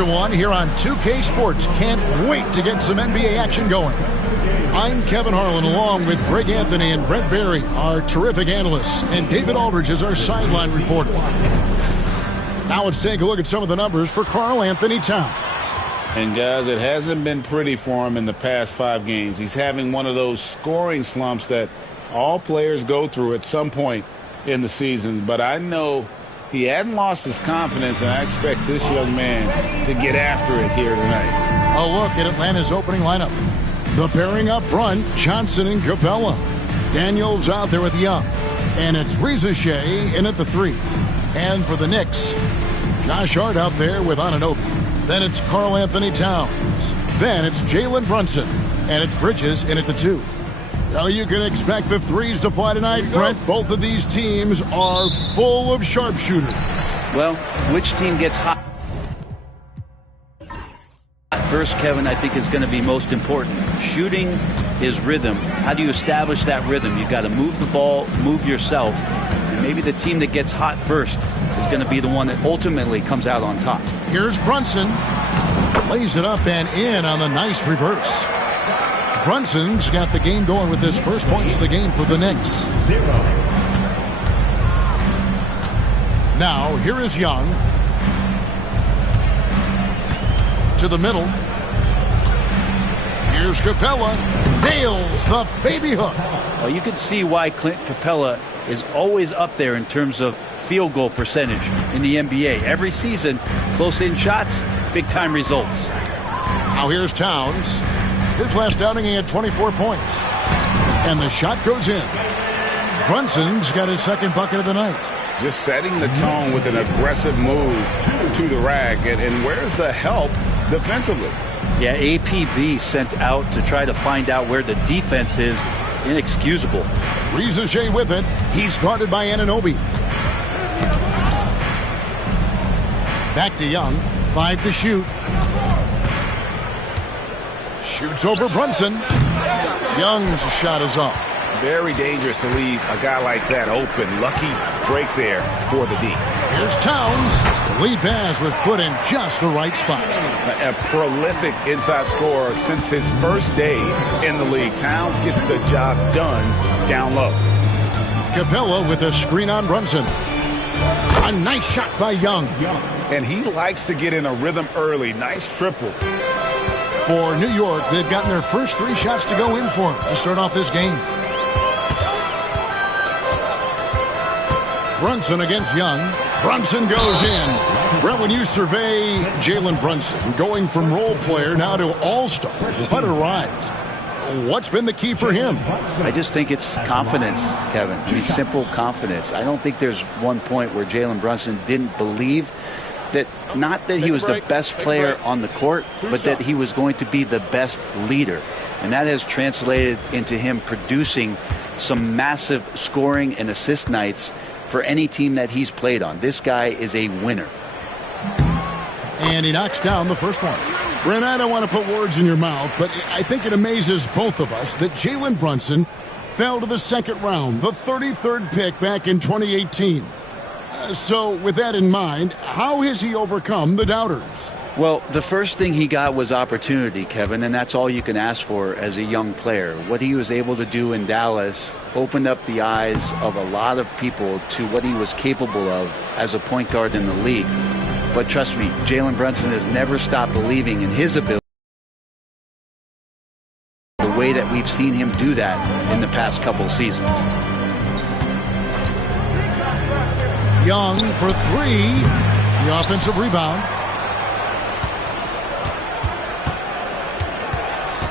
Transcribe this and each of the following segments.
everyone, here on 2K Sports. Can't wait to get some NBA action going. I'm Kevin Harlan, along with Greg Anthony and Brent Barry, our terrific analysts, and David Aldridge is our sideline reporter. Now let's take a look at some of the numbers for Karl Anthony Towns. And guys, it hasn't been pretty for him in the past 5 games. He's having one of those scoring slumps that all players go through at some point in the season. But I know he hadn't lost his confidence, and I expect this young man to get after it here tonight. A look at Atlanta's opening lineup. The pairing up front, Johnson and Capella. Daniels out there with Young. And it's Reza Shea in at the 3. And for the Knicks, Josh Hart out there with Anunoby. Then it's Karl Anthony Towns. Then it's Jalen Brunson. And it's Bridges in at the 2. Now you can expect the threes to fly tonight, Brent. Both of these teams are full of sharpshooters. Well, which team gets hot first, Kevin, I think is going to be most important. Shooting is rhythm. How do you establish that rhythm? You've got to move the ball, move yourself. And maybe the team that gets hot first is going to be the one that ultimately comes out on top. Here's Brunson. Lays it up and in on the nice reverse. Brunson's got the game going with his first points of the game for the Knicks. Now, here is Young. To the middle. Here's Capella. Nails the baby hook. Well, you can see why Clint Capella is always up there in terms of field goal percentage in the NBA. Every season, close-in shots, big-time results. Now here's Towns. His last outing, he had 24 points. And the shot goes in. Brunson's got his second bucket of the night. Just setting the tone with an aggressive move to the rack. And where's the help defensively? Yeah, APB sent out to try to find out where the defense is. Inexcusable. Reza Shea with it. He's guarded by Anunoby. Back to Young. 5 to shoot. Shoots over Brunson. Young's shot is off. Very dangerous to leave a guy like that open. Lucky break there for the D. Here's Towns. The lead pass was put in just the right spot. A prolific inside scorer since his first day in the league. Towns gets the job done down low. Capella with a screen on Brunson. A nice shot by Young. And he likes to get in a rhythm early. Nice triple. For New York, they've gotten their first 3 shots to go in for to start off this game. Brunson against Young. Brunson goes in. Brent, when you survey Jalen Brunson going from role player now to all-star, what a rise. What's been the key for him? I just think it's confidence, Kevin. I mean, simple confidence. I don't think there's one point where Jalen Brunson didn't believe that, not that he was the best player on the court, but that he was going to be the best leader. And that has translated into him producing some massive scoring and assist nights for any team that he's played on. This guy is a winner. And he knocks down the first one. Brent, I don't want to put words in your mouth, but I think it amazes both of us that Jalen Brunson fell to the second round, the 33rd pick back in 2018. So with that in mind, how has he overcome the doubters? Well, the first thing he got was opportunity, Kevin, and that's all you can ask for as a young player. What he was able to do in Dallas opened up the eyes of a lot of people to what he was capable of as a point guard in the league. But trust me, Jalen Brunson has never stopped believing in his ability. The way that we've seen him do that in the past couple seasons. Young for 3. The offensive rebound.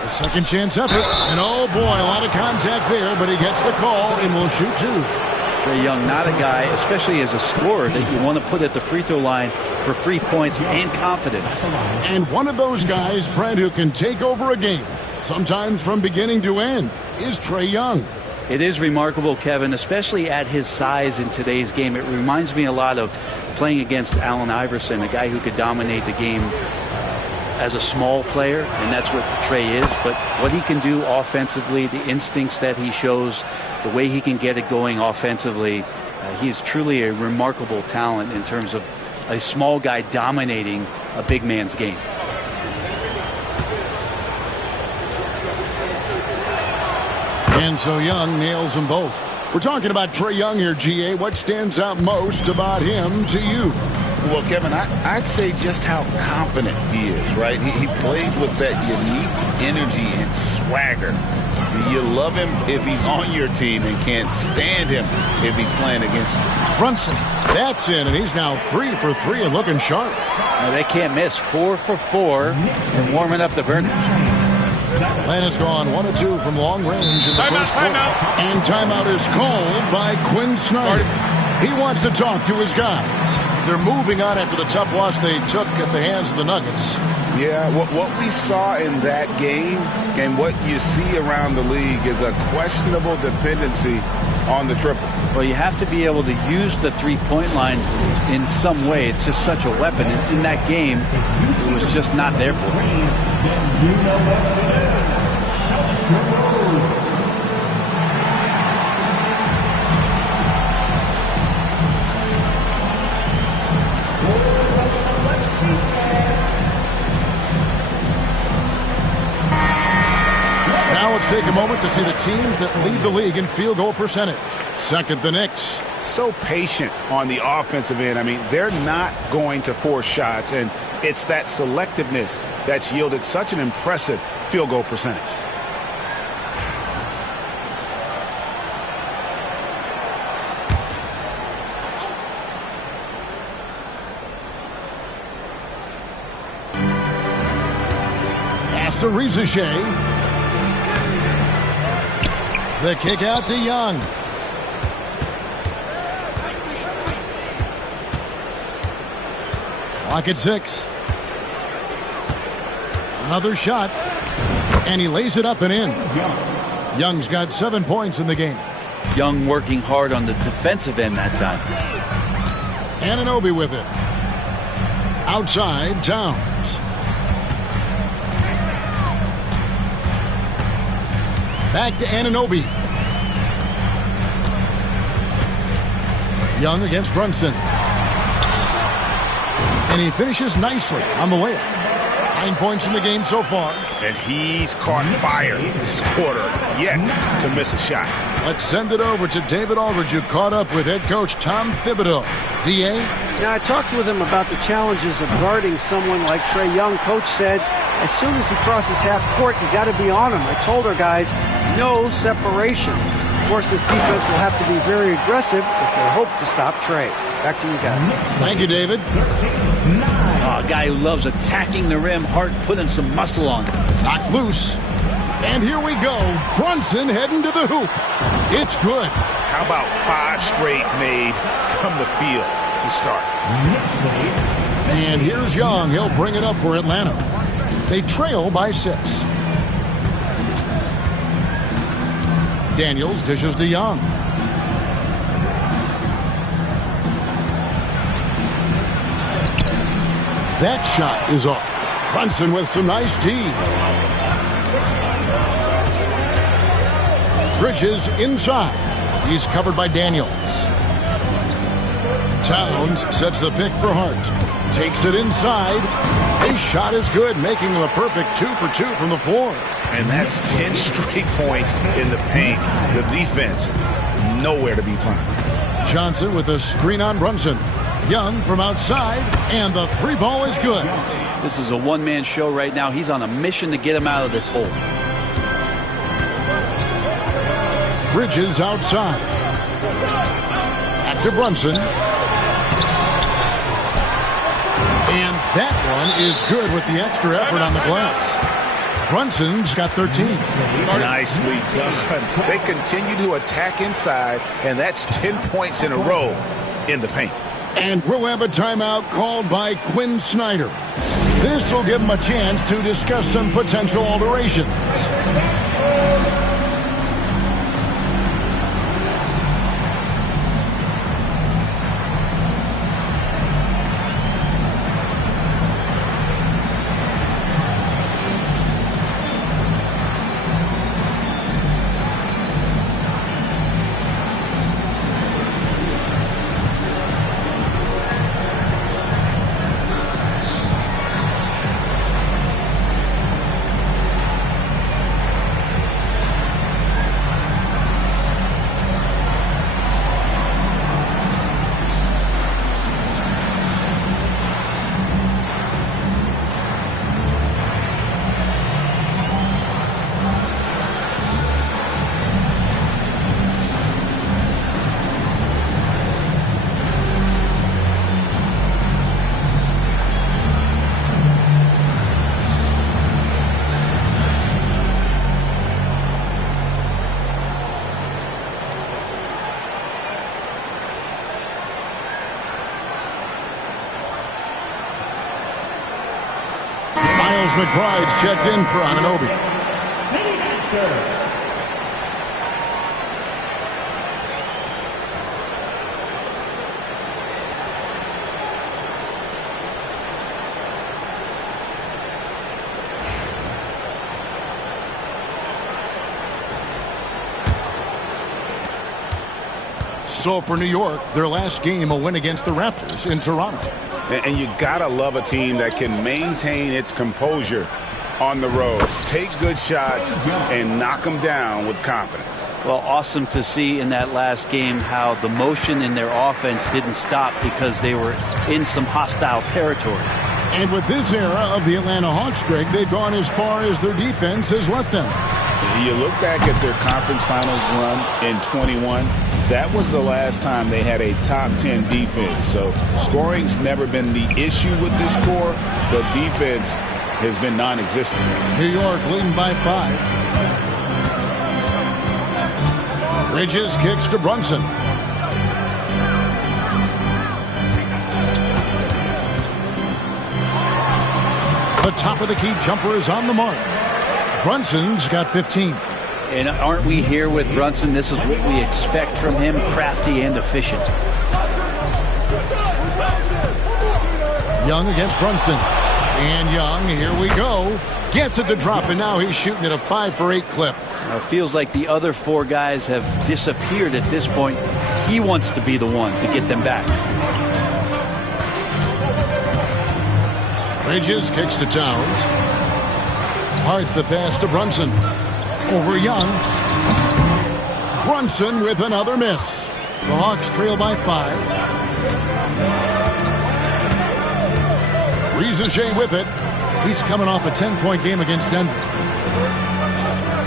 A second chance effort. And oh boy, a lot of contact there, but he gets the call and will shoot 2. Trae Young, not a guy, especially as a scorer, that you want to put at the free throw line for free points and confidence. And one of those guys, Brent, who can take over a game, sometimes from beginning to end, is Trae Young. It is remarkable, Kevin, especially at his size in today's game. It reminds me a lot of playing against Allen Iverson, a guy who could dominate the game as a small player, and that's what Trae is. But what he can do offensively, the instincts that he shows, the way he can get it going offensively, he's truly a remarkable talent in terms of a small guy dominating a big man's game. And so Young nails them both. We're talking about Trae Young here, GA. What stands out most about him to you? Well, Kevin, I'd say just how confident he is, right? He plays with that unique energy and swagger. You love him if he's on your team and can't stand him if he's playing against you. Brunson, that's in, and he's now 3 for 3 and looking sharp. Now they can't miss. 4 for 4 and warming up the burner. Atlanta's gone 1 of 2 from long range in the first quarter. And timeout is called by Quinn Snyder. He wants to talk to his guys. They're moving on after the tough loss they took at the hands of the Nuggets. Yeah, what we saw in that game and what you see around the league is a questionable dependency on the triple. Well, you have to be able to use the three-point line in some way. It's just such a weapon. In that game, it was just not there for him. Now let's take a moment to see the teams that lead the league in field goal percentage. Second, the Knicks. So patient on the offensive end. I mean, they're not going to force shots, and it's that selectiveness that's yielded such an impressive field goal percentage. Pass to Rizachet. The kick out to Young. Clock at 6. Another shot. And he lays it up and in. Young's got 7 points in the game. Young working hard on the defensive end that time. Anunoby with it. Outside, Towns. Back to Anunoby. Young against Brunson. And he finishes nicely on the layup. 9 points in the game so far. And he's caught fire this quarter, yet to miss a shot. Let's send it over to David Aldridge, who caught up with head coach Tom Thibodeau. DA? Now, I talked with him about the challenges of guarding someone like Trae Young. Coach said, as soon as he crosses half court, you got to be on him. I told our guys, no separation. Of course, this defense will have to be very aggressive if they hope to stop Trae. Back to you guys. Thank you, David. Oh, a guy who loves attacking the rim, hard putting some muscle on it. Knocked loose. And here we go. Brunson heading to the hoop. It's good. How about 5 straight made from the field to start? And here's Young. He'll bring it up for Atlanta. They trail by 6. Daniels dishes to Young. That shot is off. Brunson with some nice D. Bridges inside. He's covered by Daniels. Towns sets the pick for Hart. Takes it inside. His shot is good, making him a perfect 2 for 2 from the floor. And that's 10 straight points in the paint. The defense, nowhere to be found. Johnson with a screen on Brunson. Young from outside, and the 3 ball is good. This is a one-man show right now. He's on a mission to get him out of this hole. Bridges outside. Back to Brunson. And that one is good with the extra effort on the glass. Brunson's got 13. Nicely done. They continue to attack inside, and that's 10 points in a row in the paint. And we'll have a timeout called by Quinn Snyder. This will give him a chance to discuss some potential alterations. As McBride's checked in for Anunoby. So for New York, their last game, a win against the Raptors in Toronto. And you gotta love a team that can maintain its composure on the road, take good shots, and knock them down with confidence. Well, awesome to see in that last game how the motion in their offense didn't stop because they were in some hostile territory. And with this era of the Atlanta Hawks, Greg, they've gone as far as their defense has let them. You look back at their conference finals run in 21, that was the last time they had a top 10 defense. So scoring's never been the issue with this core, but defense has been non-existent. New York leading by 5. Bridges kicks to Brunson. The top of the key jumper is on the mark. Brunson's got 15. And aren't we here with Brunson? This is what we expect from him, crafty and efficient. Young against Brunson. And Young, here we go. Gets it to drop, and now he's shooting at a 5 for 8 clip. Now it feels like the other 4 guys have disappeared at this point. He wants to be the one to get them back. Bridges kicks to Towns. Hart the pass to Brunson. Over Young. Brunson with another miss. The Hawks trail by 5. Rizachet with it. He's coming off a 10-point game against Denver.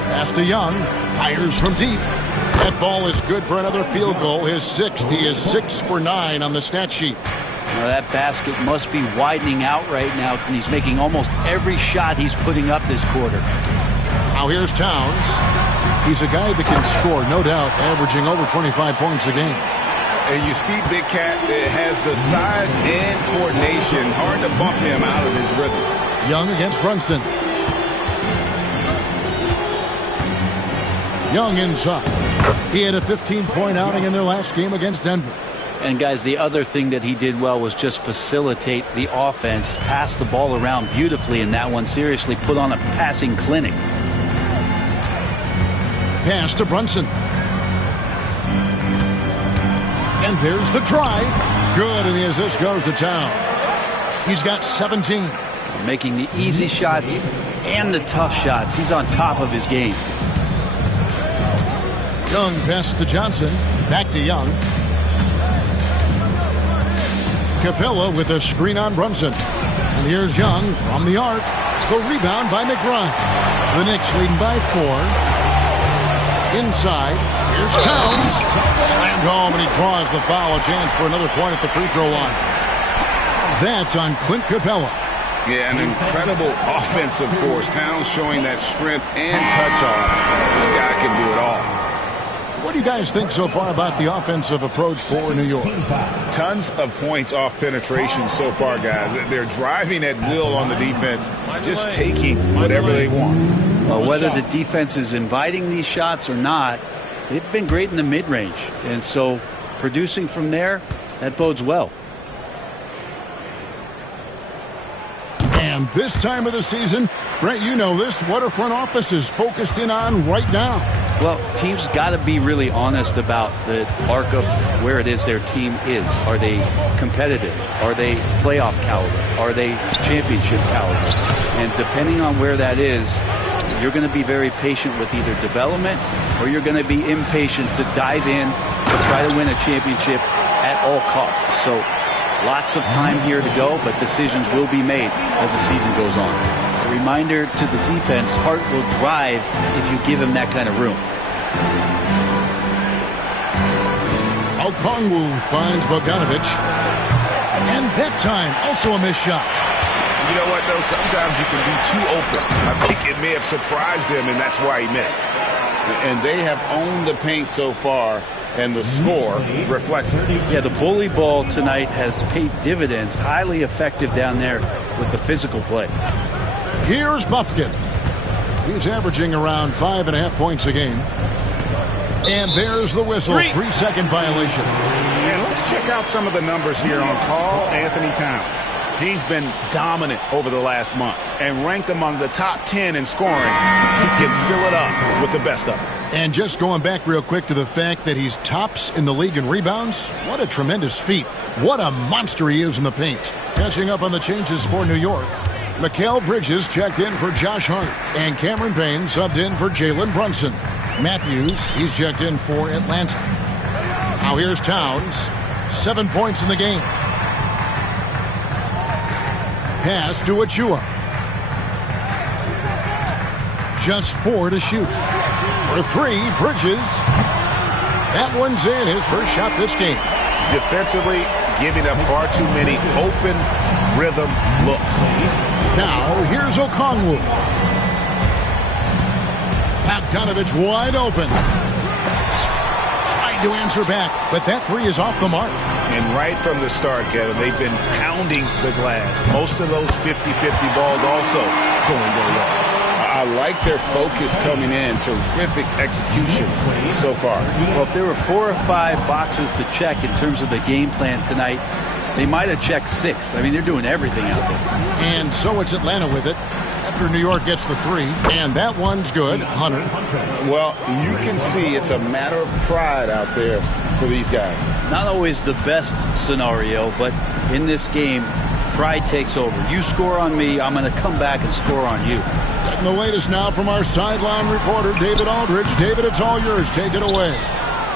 Pass to Young. Fires from deep. That ball is good for another field goal. His 6th. He is 6 for 9 on the stat sheet. Now that basket must be widening out right now, and he's making almost every shot he's putting up this quarter. Now here's Towns. He's a guy that can score, no doubt, averaging over 25 points a game. And you see Big Cat has the size and coordination. Hard to bump him out of his rhythm. Young against Brunson. Young inside. He had a 15-point outing in their last game against Denver. And guys, the other thing that he did well was just facilitate the offense, pass the ball around beautifully in that one. Seriously, put on a passing clinic. Pass to Brunson. And there's the drive. Good, and the assist goes to Towns. He's got 17. Making the easy shots and the tough shots. He's on top of his game. Young pass to Johnson. Back to Young. Capella with a screen on Brunson. And here's Young from the arc. The rebound by McBride. The Knicks leading by 4. Inside. Here's Towns. Slammed home, and he draws the foul. A chance for another point at the free throw line. That's on Clint Capella. Yeah, an incredible offensive force. Towns showing that strength and touch off. This guy can do it all. What do you guys think so far about the offensive approach for New York? Tons of points off penetration so far, guys. They're driving at will on the defense, just taking whatever they want. Well, whether the defense is inviting these shots or not, they've been great in the mid-range. And so producing from there, that bodes well. And this time of the season, Brent, you know this, what our front office is focused in on right now. Well, teams got to be really honest about the arc of where it is their team is. Are they competitive? Are they playoff caliber? Are they championship caliber? And depending on where that is, you're going to be very patient with either development or you're going to be impatient to dive in to try to win a championship at all costs. So lots of time here to go, but decisions will be made as the season goes on. A reminder to the defense, Hart will drive if you give him that kind of room. Okongwu finds Bogdanovic. And that time, also a missed shot. You know what, though? Sometimes you can be too open. I think it may have surprised him, and that's why he missed. And they have owned the paint so far, and the score reflects it. Yeah, the bully ball tonight has paid dividends. Highly effective down there with the physical play. Here's Buffkin. He's averaging around 5.5 points a game. And there's the whistle. 3-second violation. And let's check out some of the numbers here on Karl Anthony Towns. He's been dominant over the last month and ranked among the top 10 in scoring. He can fill it up with the best of them. And just going back real quick to the fact that he's tops in the league in rebounds, what a tremendous feat. What a monster he is in the paint. Catching up on the changes for New York. Mikal Bridges checked in for Josh Hart. And Cameron Payne subbed in for Jalen Brunson. Matthews, he's checked in for Atlanta. Now here's Towns. 7 points in the game. Pass to Achua. Just 4 to shoot. For 3, Bridges. That one's in, his first shot this game. Defensively, giving up far too many open rhythm looks. Now, here's Okongwu. Bogdanovich wide open. Trying to answer back, but that 3 is off the mark. And right from the start, Kevin, they've been pounding the glass. Most of those 50-50 balls also going their way. I like their focus coming in. Terrific execution so far. Well, if there were 4 or 5 boxes to check in terms of the game plan tonight, they might have checked 6. I mean, they're doing everything out there. And so it's Atlanta with it after New York gets the 3. And that one's good. Hunter. Well, you can see it's a matter of pride out there for these guys. Not always the best scenario, but in this game, pride takes over. You score on me, I'm going to come back and score on you. Getting the latest now from our sideline reporter, David Aldridge. David, it's all yours. Take it away.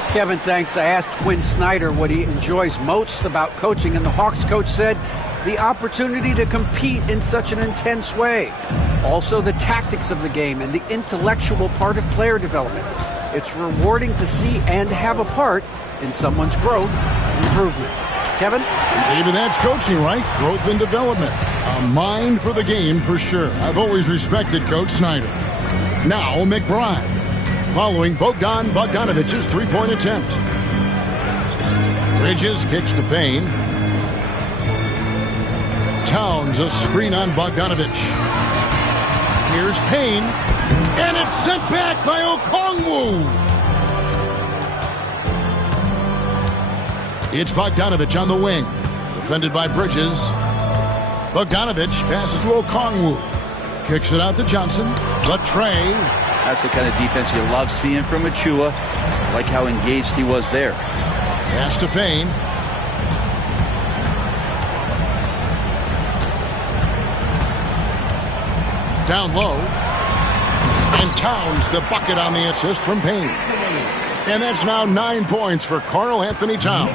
Kevin, thanks. I asked Quinn Snyder what he enjoys most about coaching, and the Hawks coach said the opportunity to compete in such an intense way. Also, the tactics of the game and the intellectual part of player development. It's rewarding to see and have a part in someone's growth and improvement. Kevin? Maybe that's coaching, right? Growth and development. A mind for the game for sure. I've always respected Coach Snyder. Now McBride. Following Bogdanovich's 3-point attempt. Bridges kicks to Payne. Towns a screen on Bogdanovich. Here's Payne. And it's sent back by Okongwu. It's Bogdanovich on the wing. Defended by Bridges. Bogdanovich passes to Okongwu. Kicks it out to Johnson. Latrey. That's the kind of defense you love seeing from Achua. Like how engaged he was there. Pass to Payne. Down low. And Towns the bucket on the assist from Payne. And that's now 9 points for Karl Anthony Towns.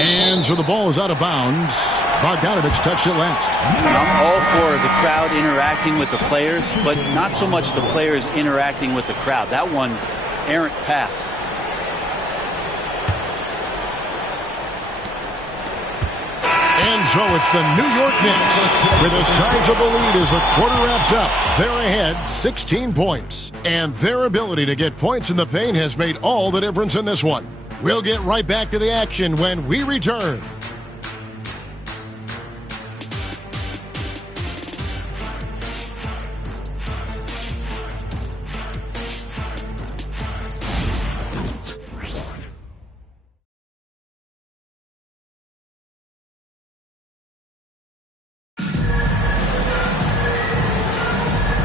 And so the ball is out of bounds. Bogdanovich touched it last. I'm all for the crowd interacting with the players, but not so much the players interacting with the crowd. That one, errant pass. And so it's the New York Knicks with a sizable lead as the quarter wraps up. They're ahead 16 points. And their ability to get points in the paint has made all the difference in this one. We'll get right back to the action when we return.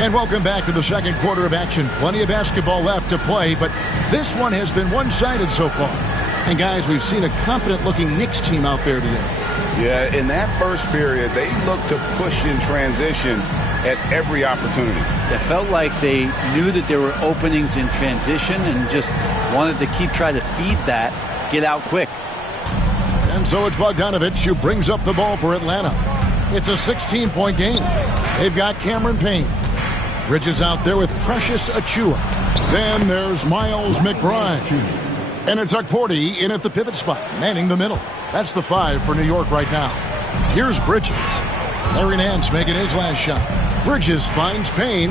And welcome back to the second quarter of action. Plenty of basketball left to play, but this one has been one-sided so far. And guys, we've seen a confident-looking Knicks team out there today. Yeah, in that first period, they looked to push in transition at every opportunity. It felt like they knew that there were openings in transition and just wanted to keep trying to feed that, get out quick. And so it's Bogdanovich who brings up the ball for Atlanta. It's a 16-point game. They've got Cameron Payne. Bridges out there with Precious Achua. Then there's Miles McBride. And it's Okporti in at the pivot spot, manning the middle. That's the 5 for New York right now. Here's Bridges. Larry Nance making his last shot. Bridges finds Payne.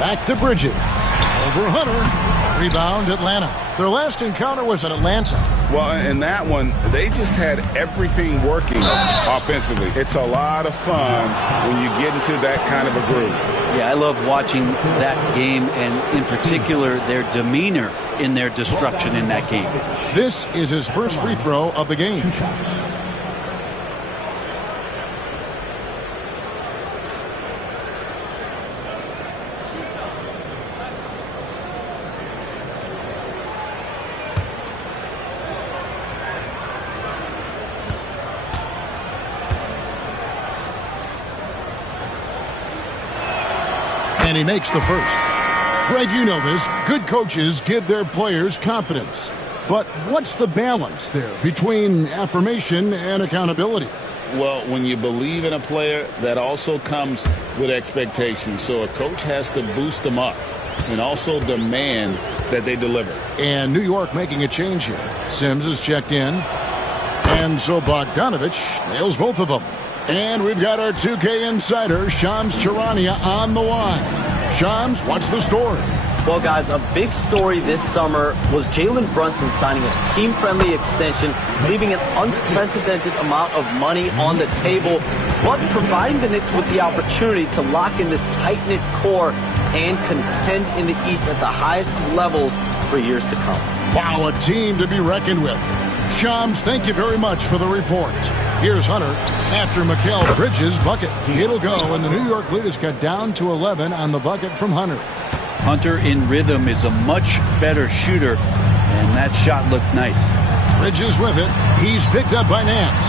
Back to Bridges. Over Hunter. Rebound Atlanta. Their last encounter was in Atlanta. Well, in that one, they just had everything working offensively. It's a lot of fun when you get into that kind of a groove. Yeah, I love watching that game, and in particular, their demeanor in their destruction in that game. This is his first free throw of the game. And he makes the first. Greg, you know this. Good coaches give their players confidence. But what's the balance there between affirmation and accountability? Well, when you believe in a player, that also comes with expectations. So a coach has to boost them up and also demand that they deliver. And New York making a change here. Sims is checked in. And so Bogdanovich nails both of them. And we've got our 2K insider, Shams Charania, on the line. Shams, what's the story? Well, guys, a big story this summer was Jalen Brunson signing a team-friendly extension, leaving an unprecedented amount of money on the table, but providing the Knicks with the opportunity to lock in this tight-knit core and contend in the East at the highest levels for years to come. Wow, a team to be reckoned with. Shams, thank you very much for the report. Here's Hunter after Mikal Bridges' bucket. It'll go, and the New York lead is cut down to 11 on the bucket from Hunter. Hunter in rhythm is a much better shooter, and that shot looked nice. Bridges with it. He's picked up by Nance.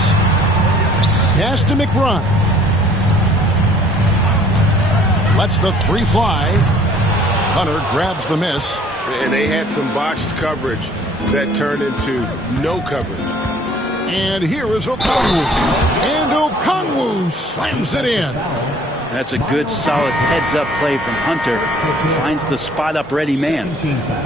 Pass to McBride. Lets the three fly. Hunter grabs the miss. And they had some botched coverage that turned into no coverage. And here is Okongwu. And Okongwu slams it in. That's a good, solid heads-up play from Hunter. Finds the spot-up ready man.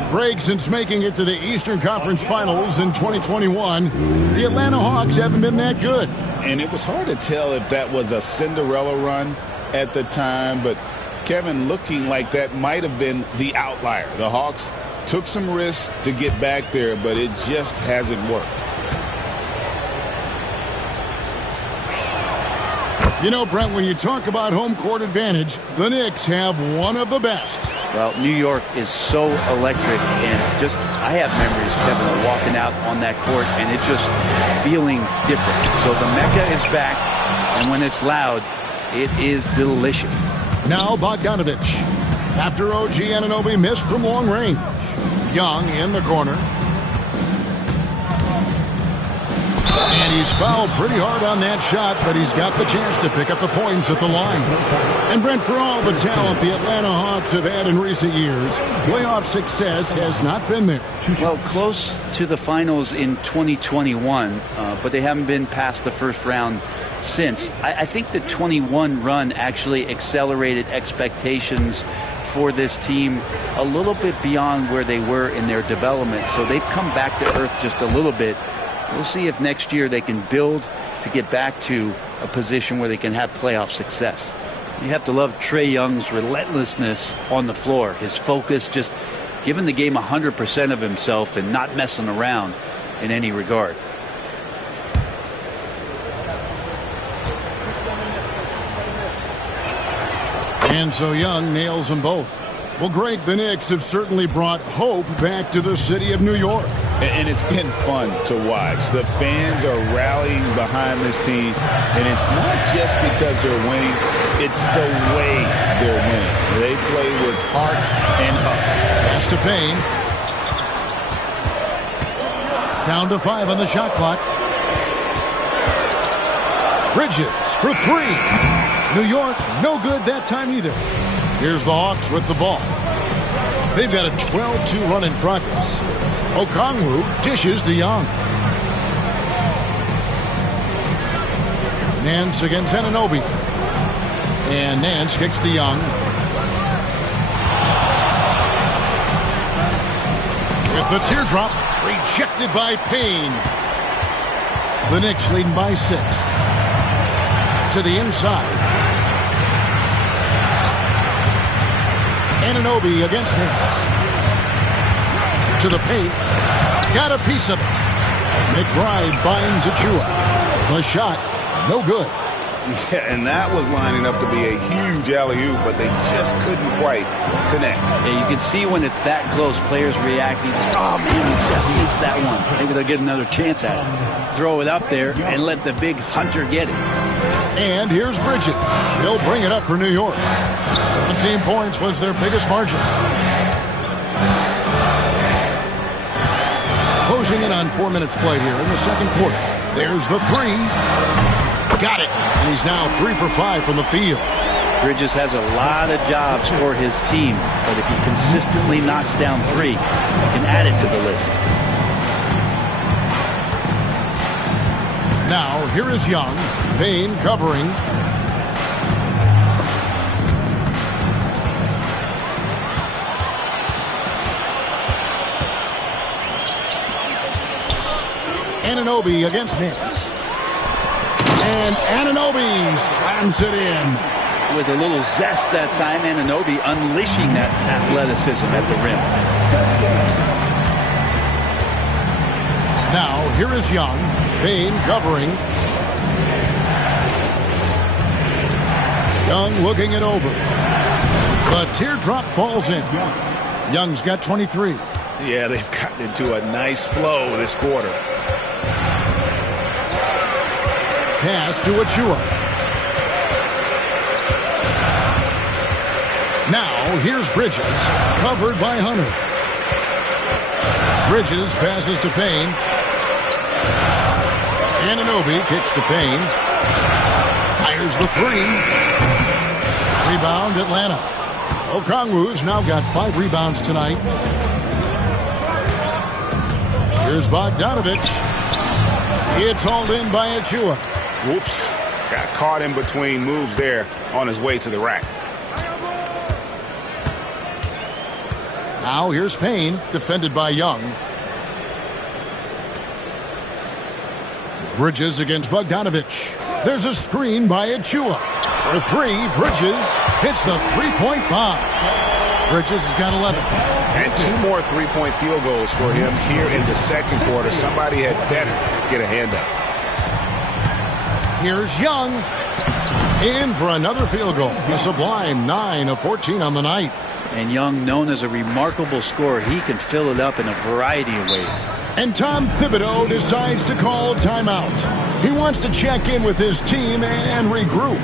Greg, since making it to the Eastern Conference Finals in 2021, the Atlanta Hawks haven't been that good. And it was hard to tell if that was a Cinderella run at the time, but Kevin, looking like that might have been the outlier. The Hawks took some risks to get back there, but it just hasn't worked. You know, Brent, when you talk about home court advantage, the Knicks have one of the best. Well, New York is so electric, and just, I have memories, Kevin, of walking out on that court and it just feeling different. So the Mecca is back, and when it's loud, it is delicious. Now Bogdanovich. After OG Anunoby missed from long range. Young in the corner. And he's fouled pretty hard on that shot, but he's got the chance to pick up the points at the line. And Brent, for all the talent the Atlanta Hawks have had in recent years, playoff success has not been there. Well, close to the finals in 2021, but they haven't been past the first round since. I think the 21 run actually accelerated expectations for this team a little bit beyond where they were in their development. So they've come back to earth just a little bit. We'll see if next year they can build to get back to a position where they can have playoff success. You have to love Trae Young's relentlessness on the floor. His focus, just giving the game 100% of himself and not messing around in any regard. And so Young nails them both. Well, Greg, the Knicks have certainly brought hope back to the city of New York. And it's been fun to watch. The fans are rallying behind this team, and it's not just because they're winning, it's the way they're winning. They play with heart and hustle. Pass to Payne. Down to 5 on the shot clock. Bridges for 3. New York, no good that time either. Here's the Hawks with the ball. They've got a 12-2 run in progress. Okongwu dishes to Young. Nance against Anunoby. And Nance kicks to Young. With the teardrop, rejected by Payne. The Knicks leading by 6. To the inside. Anunoby against Nance. To the paint. Got a piece of it. McBride finds Achua. The shot, no good. Yeah, and that was lining up to be a huge alley-oop, but they just couldn't quite connect. Yeah, you can see when it's that close, players reacting. Oh, man, he just missed that one. Maybe they'll get another chance at it. Throw it up there and let the big Hunter get it. And here's Bridges. He'll bring it up for New York. 17 points was their biggest margin. Closing in on 4 minutes played here in the second quarter. There's the three. Got it. And he's now 3 for 5 from the field. Bridges has a lot of jobs for his team, but if he consistently knocks down three, he can add it to the list. Now, here is Young. Payne covering. Anunoby against Nance. And Anunoby slams it in. With a little zest that time, Anunoby unleashing that athleticism at the rim. Now, here is Young. Payne covering. Young looking it over. The teardrop falls in. Young's got 23. Yeah, they've gotten into a nice flow this quarter. Pass to Achua. Now, here's Bridges, covered by Hunter. Bridges passes to Payne. Anunoby kicks to Payne. Fires the three. Rebound, Atlanta. Okongwu's now got 5 rebounds tonight. Here's Bogdanovich. It's hauled in by Achua. Whoops. Got caught in between moves there on his way to the rack. Now here's Payne, defended by Young. Bridges against Bogdanovich. There's a screen by Achua. For 3, Bridges hits the three-point bomb. Bridges has got 11. And 2 more three-point field goals for him here in the second quarter. Somebody had better get a hand up. Here's Young. In for another field goal. A sublime 9 of 14 on the night. And Young, known as a remarkable scorer, he can fill it up in a variety of ways. And Tom Thibodeau decides to call timeout. He wants to check in with his team and regroup.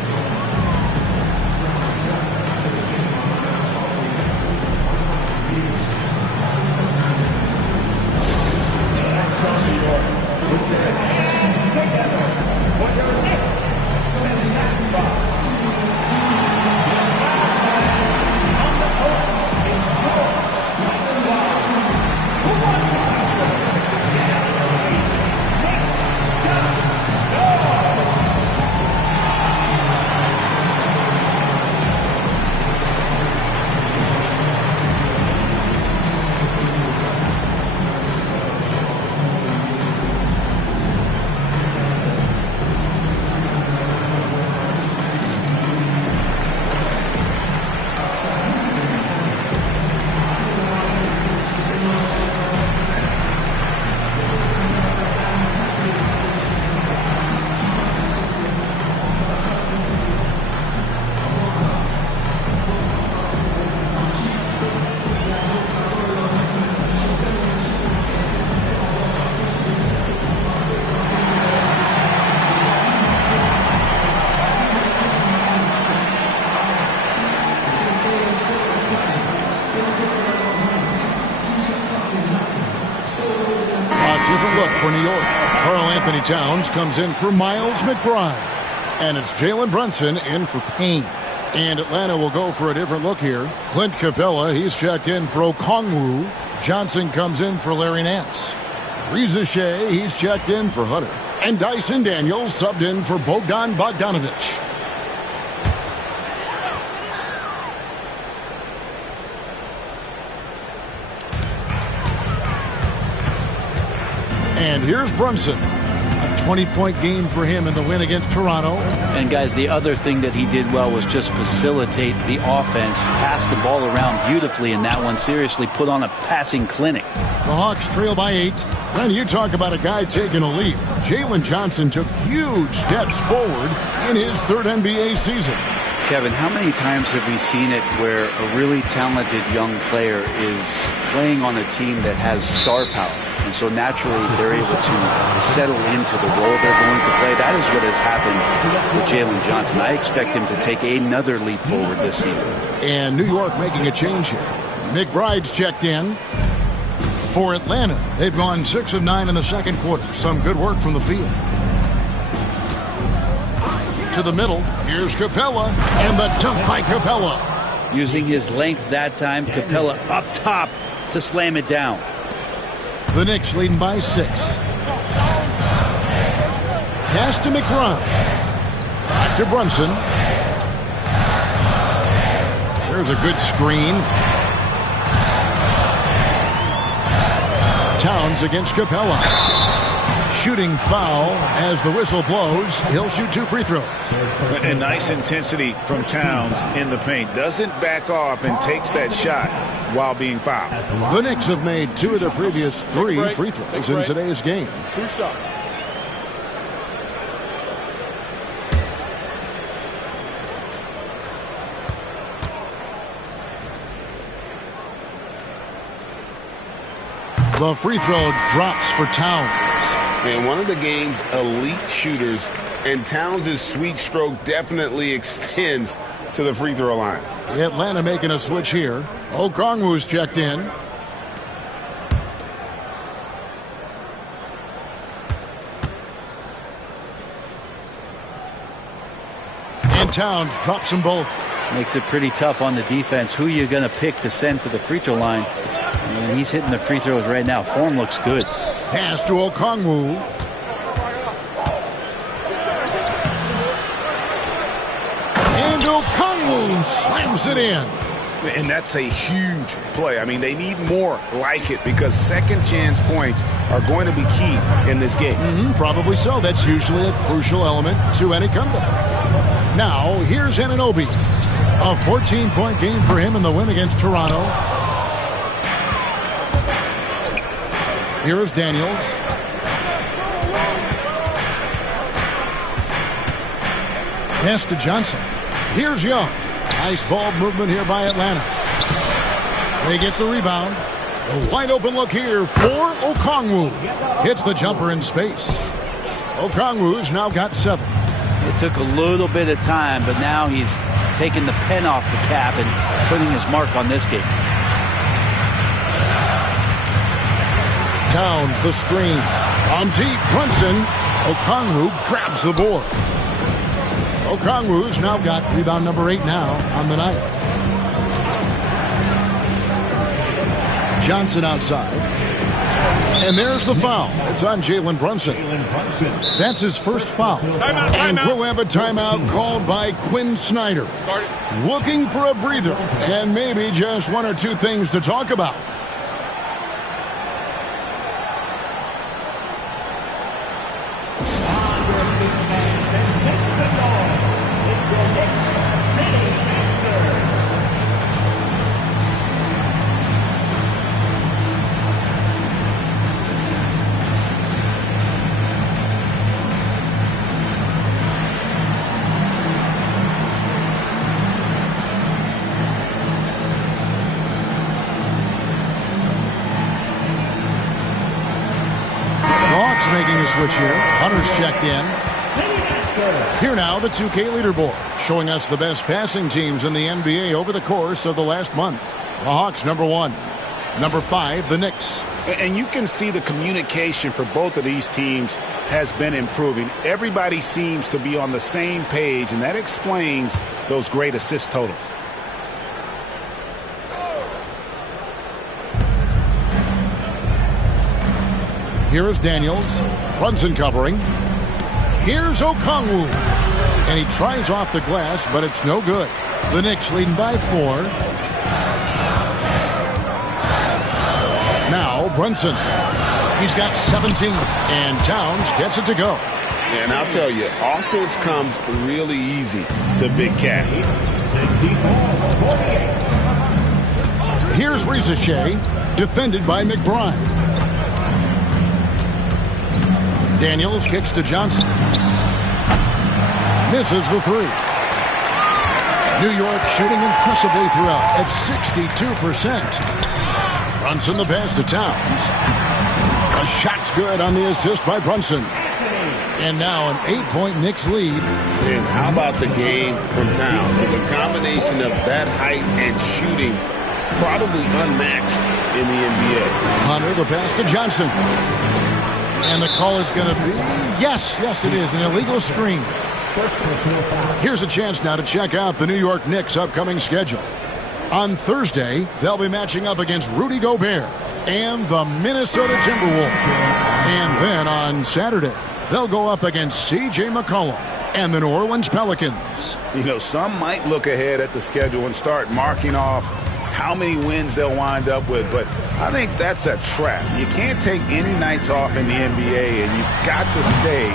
For New York, Karl-Anthony Towns comes in for Miles McBride. And it's Jalen Brunson in for Payne. And Atlanta will go for a different look here. Clint Capella, he's checked in for Okongwu. Johnson comes in for Larry Nance. Reza Shea, he's checked in for Hunter. And Dyson Daniels subbed in for Bogdan Bogdanovich. And here's Brunson. A 20-point game for him in the win against Toronto. And guys, the other thing that he did well was just facilitate the offense, pass the ball around beautifully in that one. Seriously, put on a passing clinic. The Hawks trail by 8. When you talk about a guy taking a leap, Jalen Johnson took huge steps forward in his 3rd NBA season. Kevin, how many times have we seen it where a really talented young player is playing on a team that has star power? And so naturally they're able to settle into the role they're going to play. That is what has happened with Jalen Johnson. I expect him to take another leap forward this season. And New York making a change here. McBride's checked in for Atlanta. They've gone 6 of 9 in the second quarter. Some good work from the field. To the middle, here's Capella, and the dunk by Capella. Using his length that time, Capella up top to slam it down. The Knicks leading by 6. Pass to McBride. Back to Brunson. There's a good screen. Towns against Capella. Shooting foul as the whistle blows. He'll shoot 2 free throws. And nice intensity from Towns in the paint. Doesn't back off and takes that shot while being fouled. The Knicks have made 2 of their previous 3 free throws in today's game. 2 shots. The free throw drops for Towns. And one of the game's elite shooters, and Towns' sweet stroke definitely extends to the free throw line. Atlanta making a switch here. Okongwu's checked in. And Towns drops them both. Makes it pretty tough on the defense. Who are you going to pick to send to the free throw line? And he's hitting the free throws right now. Form looks good. Pass to Okongwu. And Okongwu slams it in. And that's a huge play. I mean, they need more like it because second chance points are going to be key in this game. Probably so. That's usually a crucial element to any comeback. Now, here's Anunoby. A 14-point game for him in the win against Toronto. Here is Daniels. Pass to Johnson. Here's Young. Nice ball movement here by Atlanta. They get the rebound. A wide open look here for Okongwu. Hits the jumper in space. Okongwu's now got 7. It took a little bit of time, but now he's taking the pen off the cap and putting his mark on this game. Towns the screen. On deep, Brunson. Okongwu grabs the board. Okongwu's now got rebound number 8 now on the night. Johnson outside. And there's the foul. It's on Jalen Brunson. That's his first foul. And we'll have a timeout called by Quinn Snyder. Looking for a breather and maybe just 1 or 2 things to talk about. Making a switch here. Hunter's checked in. Here now, the 2K leaderboard, showing us the best passing teams in the NBA over the course of the last month. The Hawks, number 1. Number 5, the Knicks. And you can see the communication for both of these teams has been improving. Everybody seems to be on the same page, and that explains those great assist totals. Here is Daniels. Brunson covering. Here's Okongwu. And he tries off the glass, but it's no good. The Knicks leading by 4. Now Brunson. He's got 17, and Towns gets it to go. And I'll tell you, offense comes really easy to Big Cat. Here's Rizachet, defended by McBride. Daniels kicks to Johnson. Misses the three. New York shooting impressively throughout at 62%. Brunson the pass to Towns. A shot's good on the assist by Brunson. And now an 8-point Knicks lead. And how about the game from Towns? With a combination of that height and shooting, probably unmatched in the NBA. Hunter the pass to Johnson. And the call is going to be, yes, it is, an illegal screen. Here's a chance now to check out the New York Knicks' upcoming schedule. On Thursday, they'll be matching up against Rudy Gobert and the Minnesota Timberwolves. And then on Saturday, they'll go up against C.J. McCollum and the New Orleans Pelicans. You know, some might look ahead at the schedule and start marking off how many wins they'll wind up with, but I think that's a trap. You can't take any nights off in the NBA, and you've got to stay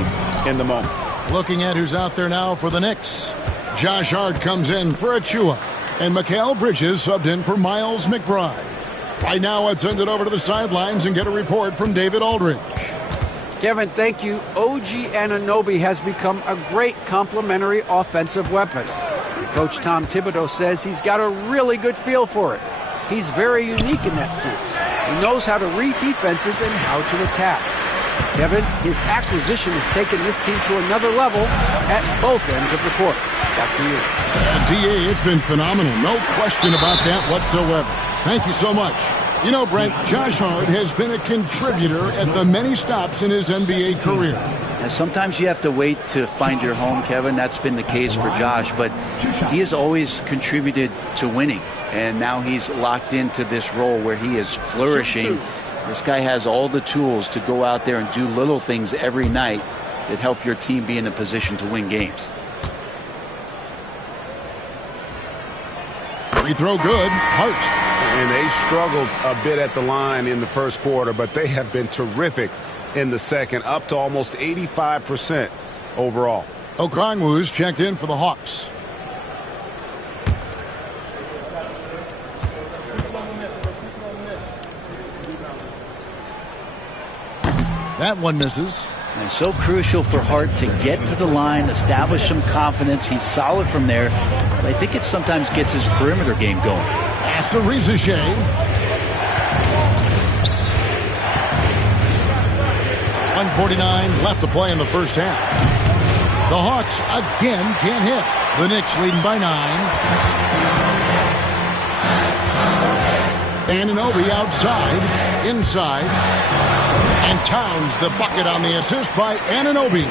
in the moment. Looking at who's out there now for the Knicks. Josh Hart comes in for Achua, and Mikal Bridges subbed in for Miles McBride. Right now, let's send it over to the sidelines and get a report from David Aldridge. Kevin, thank you. OG Anunoby has become a great complementary offensive weapon. Coach Tom Thibodeau says he's got a really good feel for it. He's very unique in that sense. He knows how to read defenses and how to attack. Kevin, his acquisition has taken this team to another level at both ends of the court. Back to you. D.A., it's been phenomenal. No question about that whatsoever. Thank you so much. You know, Brent, Josh Hart has been a contributor at the many stops in his NBA career. And sometimes you have to wait to find your home, Kevin. That's been the case for Josh, but he has always contributed to winning. And now he's locked into this role where he is flourishing. This guy has all the tools to go out there and do little things every night that help your team be in a position to win games. Free throw good. Hart. And they struggled a bit at the line in the first quarter, but they have been terrific in the second, up to almost 85% overall. Okongwu's checked in for the Hawks. That one misses. And so crucial for Hart to get to the line, establish some confidence. He's solid from there, but I think it sometimes gets his perimeter game going. Pass to Rizachet. .149 left to play in the first half. The Hawks again can't hit. The Knicks leading by 9. Anunoby outside, inside. And Towns the bucket on the assist by Anunoby.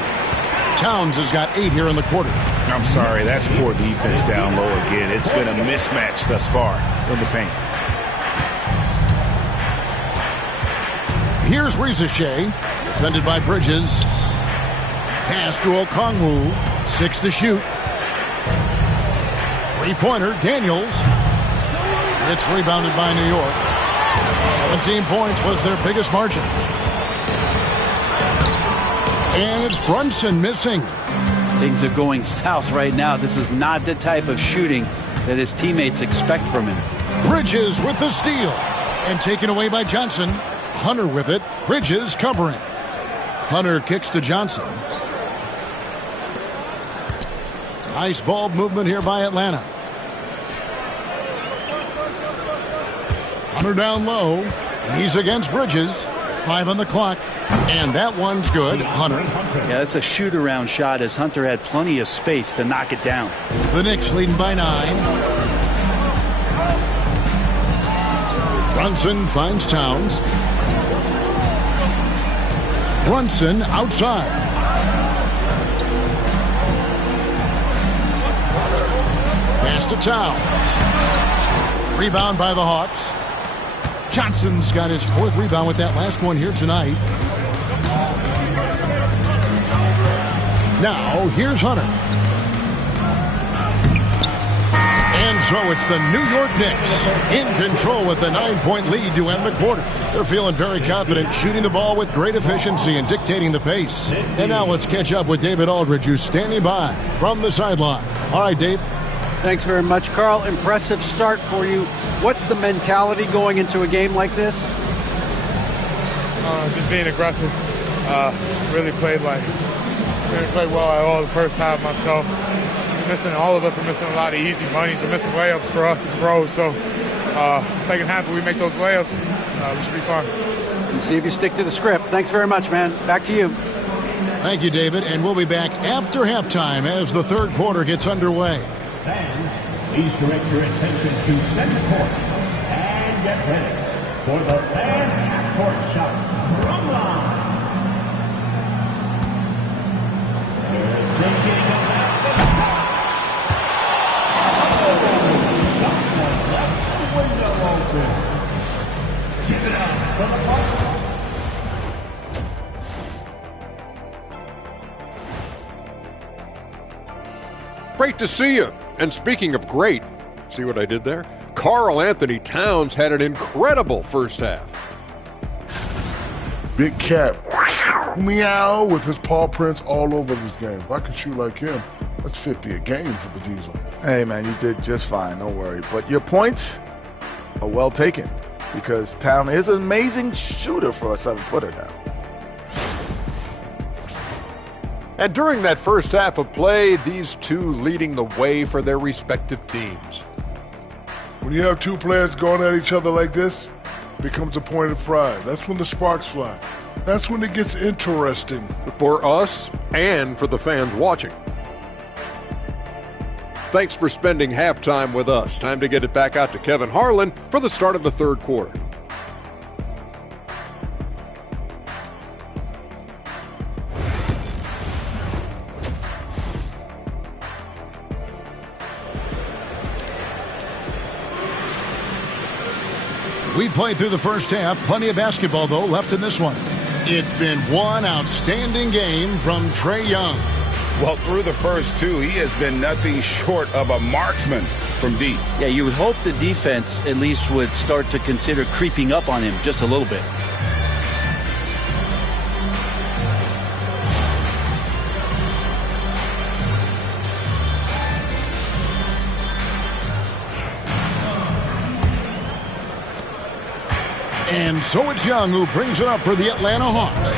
Towns has got 8 here in the quarter. I'm sorry, that's poor defense down low again. It's been a mismatch thus far in the paint. Here's Rizachet, defended by Bridges. Pass to Okongwu, 6 to shoot. Three-pointer, Daniels. It's rebounded by New York. 17 points was their biggest margin. And it's Brunson missing. Things are going south right now. This is not the type of shooting that his teammates expect from him. Bridges with the steal. And taken away by Johnson. Hunter with it. Bridges covering. Hunter kicks to Johnson. Nice ball movement here by Atlanta. Hunter down low. He's against Bridges. 5 on the clock. And that one's good. Hunter. Yeah, that's a shoot-around shot as Hunter had plenty of space to knock it down. The Knicks leading by 9. Brunson finds Towns. Brunson outside. Pass to Towns. Rebound by the Hawks. Johnson's got his 4th rebound with that last one here tonight. Now, here's Hunter. And so it's the New York Knicks in control with the 9-point lead to end the quarter. They're feeling very confident, shooting the ball with great efficiency and dictating the pace. And now let's catch up with David Aldridge, who's standing by from the sideline. All right, Dave. Thanks very much, Carl. Impressive start for you. What's the mentality going into a game like this? Just being aggressive. Really played well at all the first half myself. All of us are missing a lot of easy bunnies. We're missing layups for us as pros. So second half, if we make those layups, we should be fine. And see if you stick to the script. Thanks very much, man. Back to you. Thank you, David. And we'll be back after halftime as the third quarter gets underway. Fans, please direct your attention to center court and get ready for the fan half-court shots drum line. They're thinking about the shot. Someone left the window open. Give it up for the Bucks. Great to see you. And speaking of great, see what I did there? Karl Anthony Towns had an incredible first half. Big cat, meow, with his paw prints all over this game. If I could shoot like him, that's 50 a game for the Diesel. Hey, man, you did just fine. Don't worry. But your points are well taken because Towns is an amazing shooter for a 7-footer now. And during that first half of play, these two leading the way for their respective teams. When you have two players going at each other like this, it becomes a point of pride. That's when the sparks fly. That's when it gets interesting. For us and for the fans watching. Thanks for spending halftime with us. Time to get it back out to Kevin Harlan for the start of the third quarter. We played through the first half. Plenty of basketball, though, left in this one. It's been one outstanding game from Trae Young. Well, through the first two, he has been nothing short of a marksman from deep. Yeah, you would hope the defense at least would start to consider creeping up on him just a little bit. And so it's Young who brings it up for the Atlanta Hawks.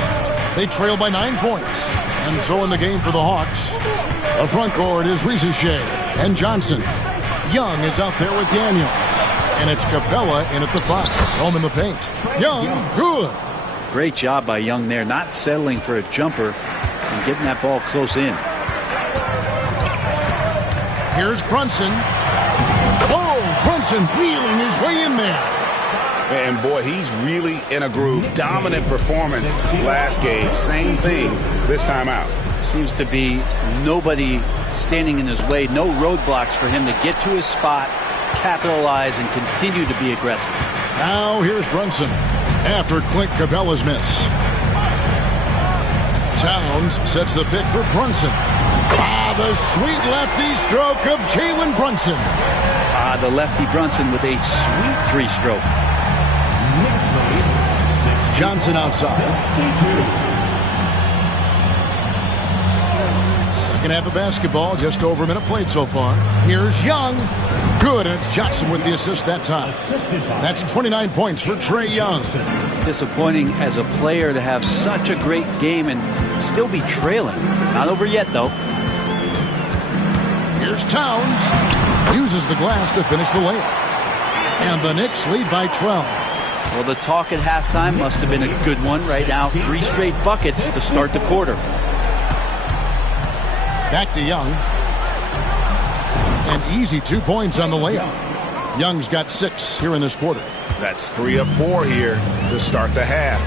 They trail by 9 points. And so in the game for the Hawks, the front court is Shea and Johnson. Young is out there with Daniels. And it's Capella in at the 5. Home in the paint. Young, good. Great job by Young there, not settling for a jumper and getting that ball close in. Here's Brunson. Oh, Brunson wheeling his way in there. And boy, he's really in a groove. Dominant performance last game. Same thing this time out. Seems to be nobody standing in his way. No roadblocks for him to get to his spot, capitalize, and continue to be aggressive. Now here's Brunson after Clint Capella's miss. Towns sets the pick for Brunson. The sweet lefty stroke of Jalen Brunson. The lefty Brunson with a sweet three-stroke. Johnson outside. Second half of basketball, just over a minute played so far. Here's Young. Good, and it's Johnson with the assist that time. That's 29 points for Trae Young. Disappointing as a player to have such a great game and still be trailing. Not over yet, though. Here's Towns. Uses the glass to finish the layup. And the Knicks lead by 12. Well, the talk at halftime must have been a good one. Right now, 3 straight buckets to start the quarter. Back to Young. An easy 2 points on the layup. Young's got 6 here in this quarter. That's 3 of 4 here to start the half.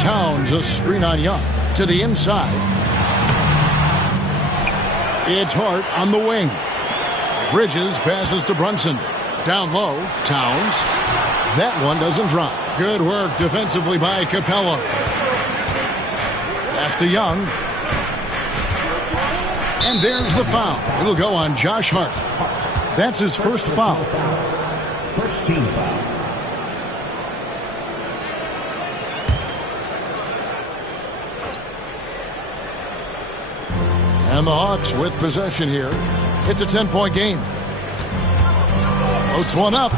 Towns a screen on Young to the inside. It's Hart on the wing. Bridges passes to Brunson. Down low, Towns. That one doesn't drop. Good work defensively by Capella. Pass to Young. And there's the foul. It'll go on Josh Hart. That's his first foul. First team foul. And the Hawks with possession here. It's a 10-point game. Floats one up.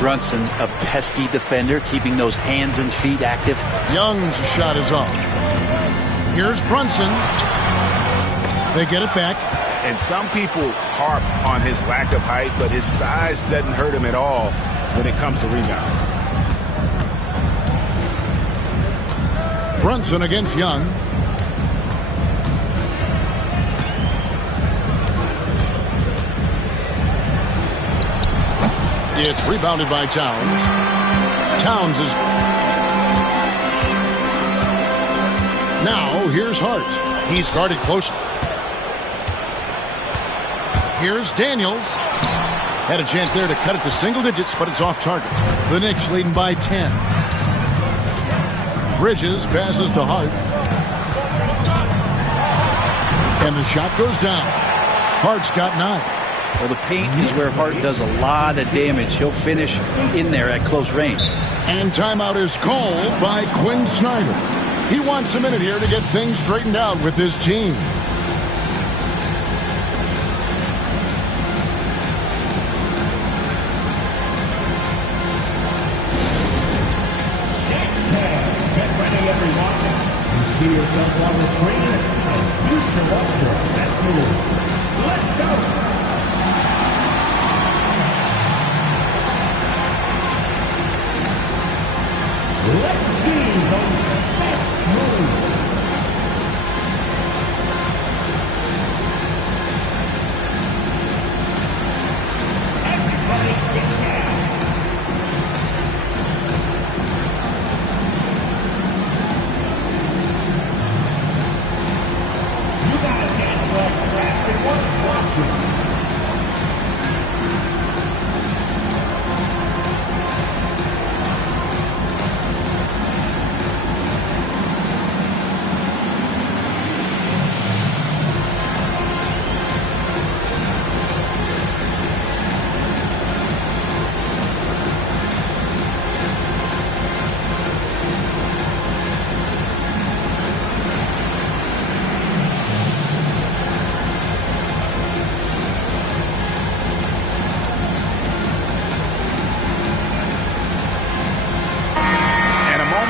Brunson, a pesky defender, keeping those hands and feet active. Young's shot is off. Here's Brunson. They get it back. And some people harp on his lack of height, but his size doesn't hurt him at all when it comes to rebounding. Brunson against Young. It's rebounded by Towns. Towns is... Now, here's Hart. He's guarded closely. Here's Daniels. Had a chance there to cut it to single digits, but it's off target. The Knicks leading by 10. Bridges passes to Hart. And the shot goes down. Hart's got 9. Well, the paint is where Hart does a lot of damage. He'll finish in there at close range. And timeout is called by Quinn Snyder. He wants a minute here to get things straightened out with his team. Get ready, everyone. You see yourself on the screen, and you show up your best move. Let's go. Let's see those best moves. Everybody get down. You gotta dance off the rack and what's watching.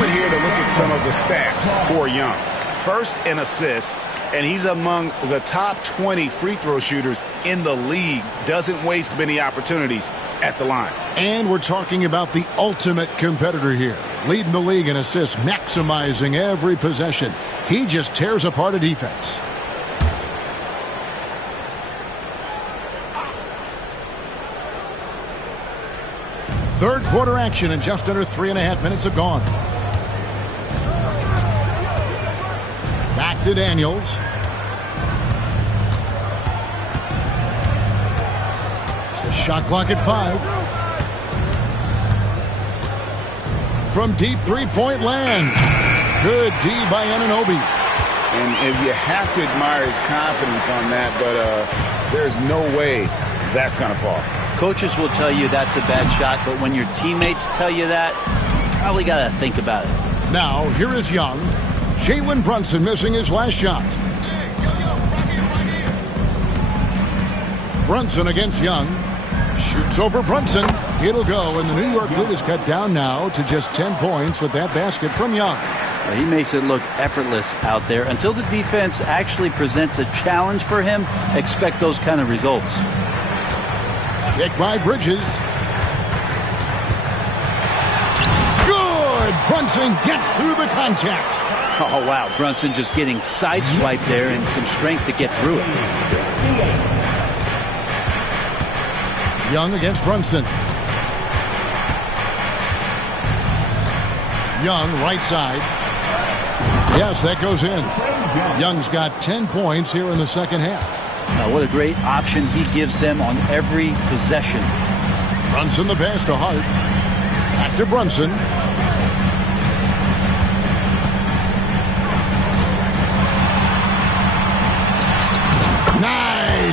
Here to look at some of the stats for Young. First in assists, and he's among the top 20 free throw shooters in the league. Doesn't waste many opportunities at the line. And we're talking about the ultimate competitor here. Leading the league in assists, maximizing every possession. He just tears apart a defense. Third quarter action, and just under 3.5 minutes have gone. Back to Daniels. The shot clock at 5. From deep three-point land. Good D by Anunoby. And if you have to admire his confidence on that, but there's no way that's going to fall. Coaches will tell you that's a bad shot, but when your teammates tell you that, you probably got to think about it. Now, here is Young. Jalen Brunson missing his last shot. Brunson against Young. Shoots over Brunson. It'll go, and the New York lead is cut down now to just 10 points with that basket from Young. Well, he makes it look effortless out there. Until the defense actually presents a challenge for him, expect those kind of results. Kick by Bridges. Good! Brunson gets through the contact. Oh, wow. Brunson just getting sideswiped there and some strength to get through it. Young against Brunson. Young, right side. Yes, that goes in. Young's got 10 points here in the second half. Now, what a great option he gives them on every possession. Brunson the pass to Hart. Back to Brunson.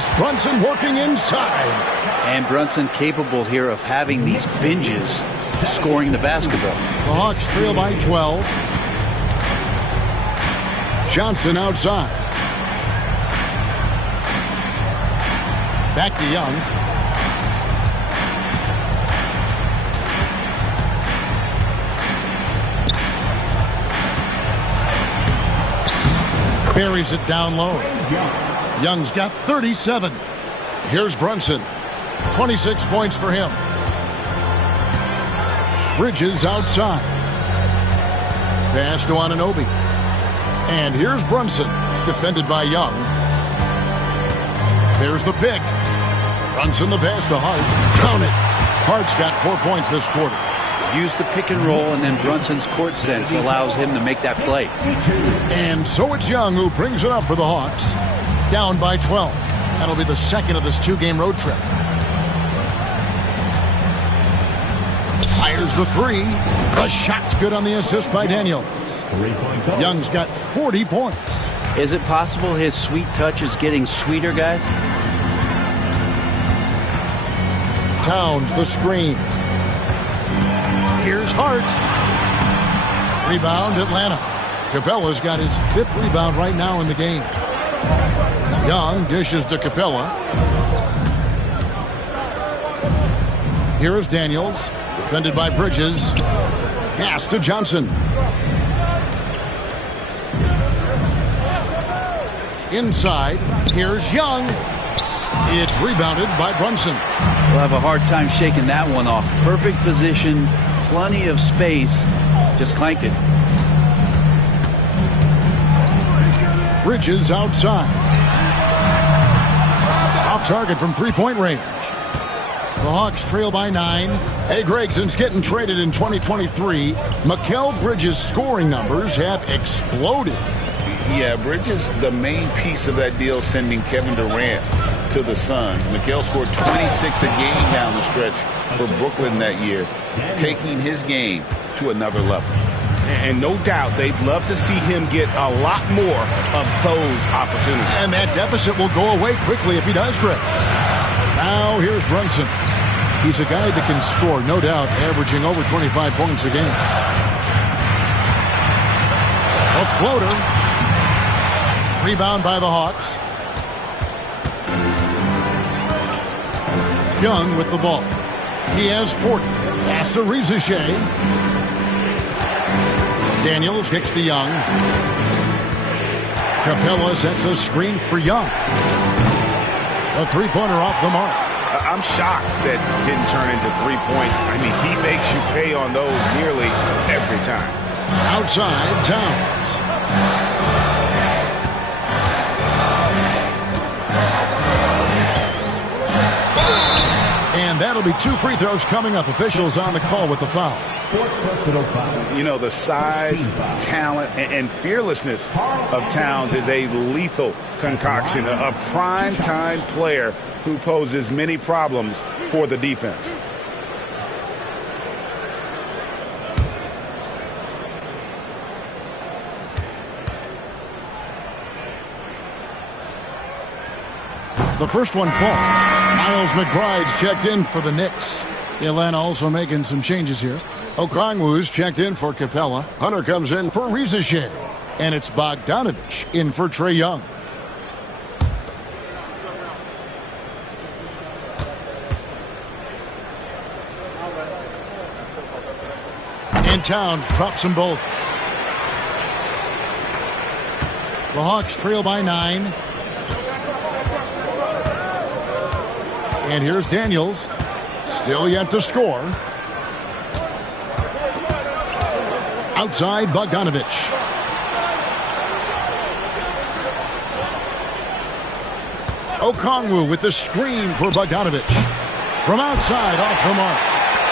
Here's Brunson working inside. And Brunson capable here of having these binges scoring the basketball. The Hawks trail by 12. Johnson outside. Back to Young. Buries it down low. Young's got 37. Here's Brunson. 26 points for him. Bridges outside. Pass to Anunoby. And here's Brunson, defended by Young. There's the pick. Brunson the pass to Hart. Count it. Hart's got 4 points this quarter. Use the pick and roll, and then Brunson's court sense allows him to make that play. And so it's Young who brings it up for the Hawks. Down by 12. That'll be the second of this 2-game road trip. Fires the three. The shot's good on the assist by Daniels. Young's got 40 points. Is it possible his sweet touch is getting sweeter, guys? Towns the screen. Here's Hart. Rebound Atlanta. Capella's got his 5th rebound right now in the game. Young dishes to Capella. Here is Daniels. Defended by Bridges. Pass to Johnson. Inside. Here's Young. It's rebounded by Brunson. We'll have a hard time shaking that one off. Perfect position. Plenty of space. Just clanked it. Bridges outside. Off target from 3-point range. The Hawks trail by 9. Hey, Greg, since getting traded in 2023, Mikal Bridges' scoring numbers have exploded. Yeah, Bridges, the main piece of that deal, sending Kevin Durant to the Suns. Mikal scored 26 a game down the stretch for Brooklyn that year, taking his game to another level. And no doubt they'd love to see him get a lot more of those opportunities. And that deficit will go away quickly if he does, Greg. Now here's Brunson. He's a guy that can score, no doubt, averaging over 25 points a game. A floater. Rebound by the Hawks. Young with the ball. He has 40. Pass to Rizichet. Daniels kicks to Young. Capella sets a screen for Young. A three-pointer off the mark. I'm shocked that didn't turn into 3 points. I mean, he makes you pay on those nearly every time. Outside, Towns. And that'll be 2 free throws coming up. Officials on the call with the foul. You know, the size, talent, and fearlessness of Towns is a lethal concoction, a prime-time player who poses many problems for the defense. The first one falls. Miles McBride's checked in for the Knicks. Atlanta also making some changes here. Okongwu's checked in for Capella. Hunter comes in for Rizichet. And it's Bogdanovich in for Trae Young. And Towns drops them both. The Hawks trail by 9. And here's Daniels. Still yet to score. Outside, Bogdanovich. Okongwu with the screen for Bogdanovich. From outside, off the mark.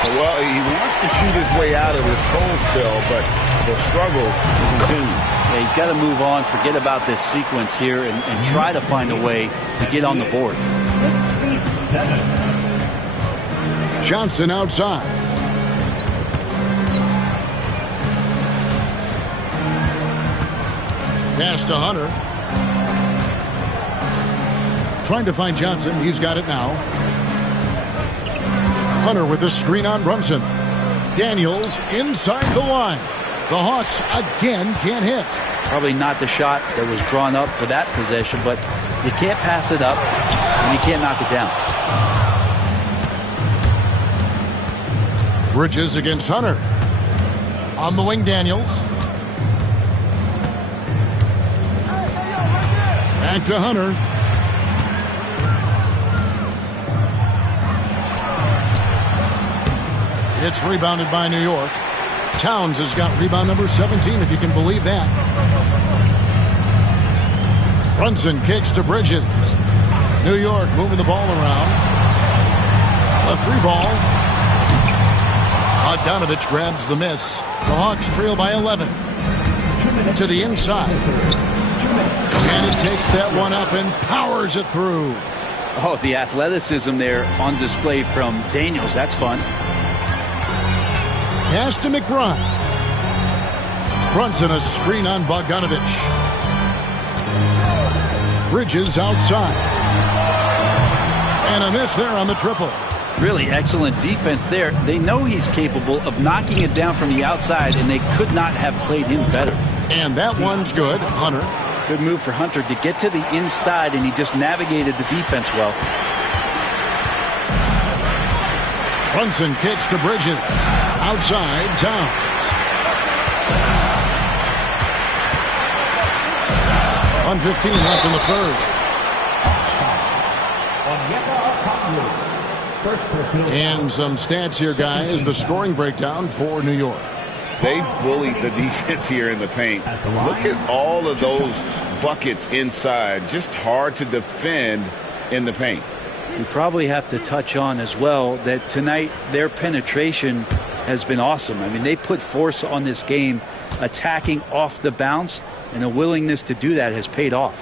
Well, he wants to shoot his way out of this cold spell, but the struggles continue. Yeah, he's got to move on, forget about this sequence here, and try to find a way to get on the board. Johnson outside. Pass to Hunter. trying to find Johnson. He's got it now. Hunter with the screen on Brunson. Daniels inside the line. The Hawks again can't hit. Probably not the shot that was drawn up for that possession, but you can't pass it up and you can't knock it down. Bridges against Hunter. On the wing, Daniels. Back to Hunter. It's rebounded by New York. Towns has got rebound number 17, if you can believe that. Brunson kicks to Bridges. New York moving the ball around. A 3-ball. Bogdanovich grabs the miss. The Hawks trail by 11. To the inside. And he takes that one up and powers it through. Oh, the athleticism there on display from Daniels. That's fun. Pass to McBride. Brunson a screen on Bogdanovich. Bridges outside. And a miss there on the triple. Really excellent defense there. They know he's capable of knocking it down from the outside, and they could not have played him better. And that one's good. Hunter. Good move for Hunter to get to the inside, and he just navigated the defense well. Brunson kicks to Bridges. Outside, Towns. .115 left in the third. And some stats here, guys. The scoring breakdown for New York. They bullied the defense here in the paint. Look at all of those buckets inside. Just hard to defend in the paint. We probably have to touch on as well that tonight their penetration has been awesome. I mean, they put force on this game, attacking off the bounce, and a willingness to do that has paid off.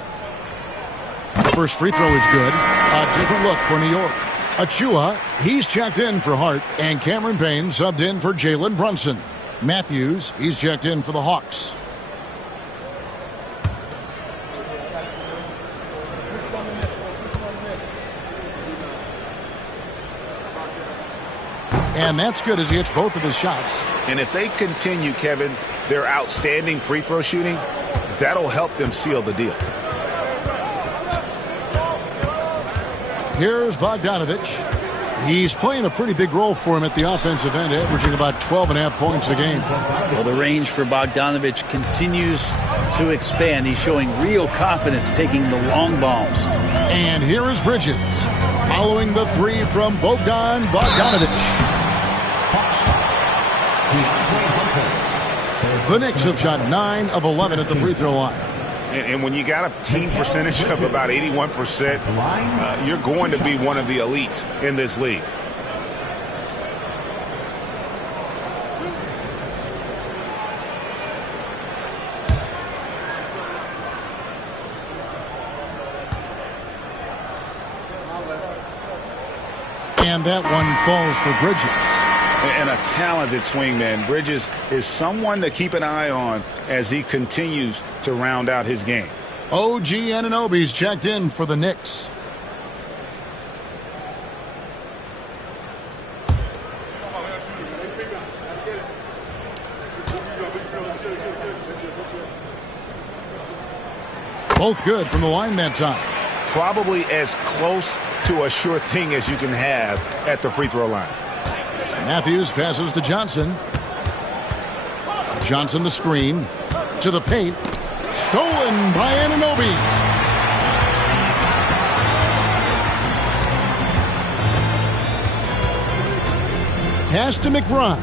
The first free throw is good. A different look for New York. Achua, he's checked in for Hart, and Cameron Payne subbed in for Jalen Brunson. Matthews, he's checked in for the Hawks. And that's good as he hits both of his shots. And if they continue, Kevin, their outstanding free throw shooting, that'll help them seal the deal. Here's Bogdanovich. He's playing a pretty big role for him at the offensive end, averaging about 12.5 points a game. Well, the range for Bogdanovich continues to expand. He's showing real confidence taking the long bombs. And here is Bridges, following the three from Bogdanovich. The Knicks have shot 9 of 11 at the free throw line. And when you got a team percentage of about 81%, you're going to be one of the elites in this league. And that one falls for Bridges. And a talented swingman. Bridges is someone to keep an eye on as he continues to round out his game. OG Anunoby's checked in for the Knicks. Both good from the line that time. Probably as close to a sure thing as you can have at the free throw line. Matthews passes to Johnson. Johnson the screen. To the paint. Stolen by Anunoby. Pass to McBride.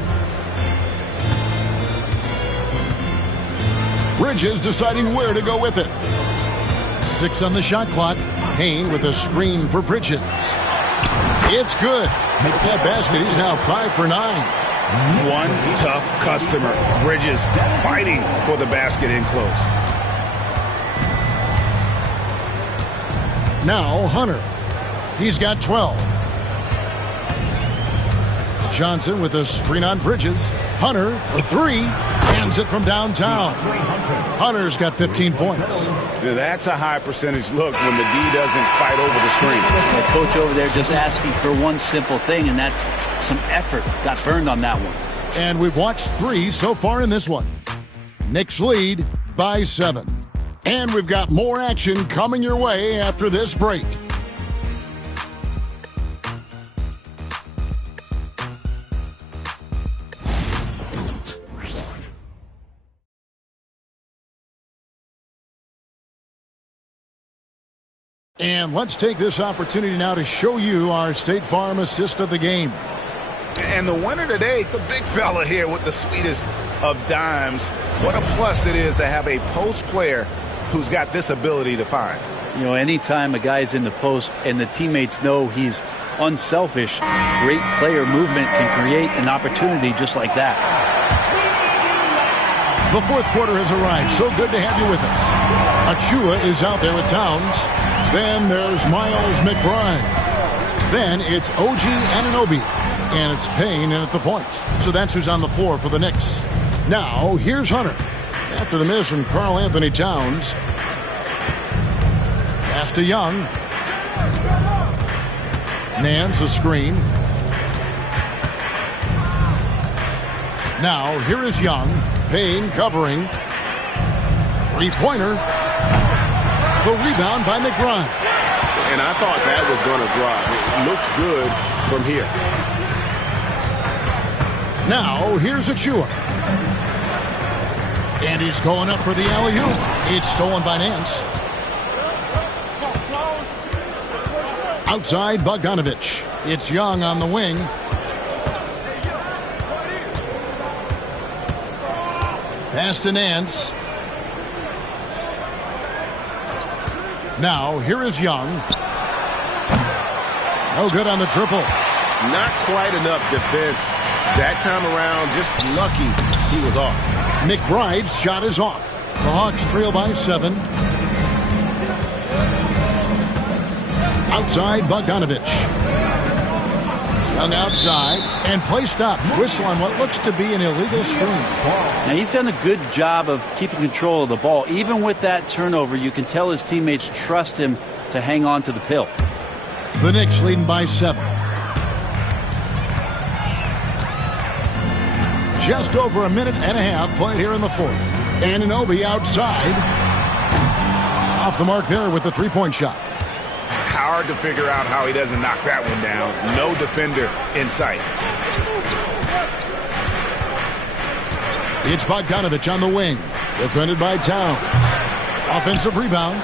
Bridges deciding where to go with it. 6 on the shot clock. Payne with a screen for Bridges. It's good. With that basket, he's now 5 for 9. One tough customer. Bridges fighting for the basket in close. Now Hunter. He's got 12. Johnson with a screen on Bridges. Hunter for three. Hands it from downtown. Hunter's got 15 points. That's a high percentage look when the D doesn't fight over the screen. The coach over there just asking for one simple thing, and that's some effort. Got burned on that one. And we've watched 3 so far in this one. Knicks lead by 7. And we've got more action coming your way after this break. And let's take this opportunity now to show you our State Farm assist of the game. And the winner today, the big fella here with the sweetest of dimes. What a plus it is to have a post player who's got this ability to find. You know, anytime a guy's in the post and the teammates know he's unselfish, great player movement can create an opportunity just like that. The fourth quarter has arrived. So good to have you with us. Achua is out there with Towns. Then there's Miles McBride. Then it's OG Anunoby. And it's Payne in at the point. So that's who's on the floor for the Knicks. Now, here's Hunter. After the miss from Karl Anthony Towns. Pass to Young. Nance a screen. Now, here is Young. Payne covering. Three-pointer. The rebound by McBride. And I thought that was going to drop. It looked good from here. Now, here's Achua. And he's going up for the alley-oop. It's stolen by Nance. Outside, Bogdanovich. It's Young on the wing. Pass to Nance. Now, here is Young. No good on the triple. Not quite enough defense. That time around, just lucky he was off. McBride's shot is off. The Hawks trail by 7. Outside, Bogdanovich. Young outside, and play stops. Whistle on what looks to be an illegal screen. Now, he's done a good job of keeping control of the ball. Even with that turnover, you can tell his teammates trust him to hang on to the pill. The Knicks leading by 7. Just over a minute and a half played here in the fourth. Anunoby outside. Off the mark there with the three-point shot. Hard to figure out how he doesn't knock that one down. No defender in sight. It's Bogdanovich on the wing. Defended by Towns. Offensive rebound.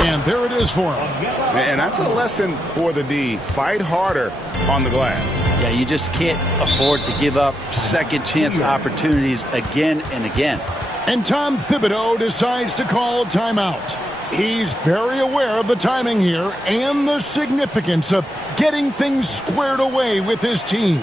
And there it is for him. And that's a lesson for the D. Fight harder on the glass. Yeah, you just can't afford to give up second chance opportunities again and again. And Tom Thibodeau decides to call timeout. He's very aware of the timing here and the significance of getting things squared away with his team.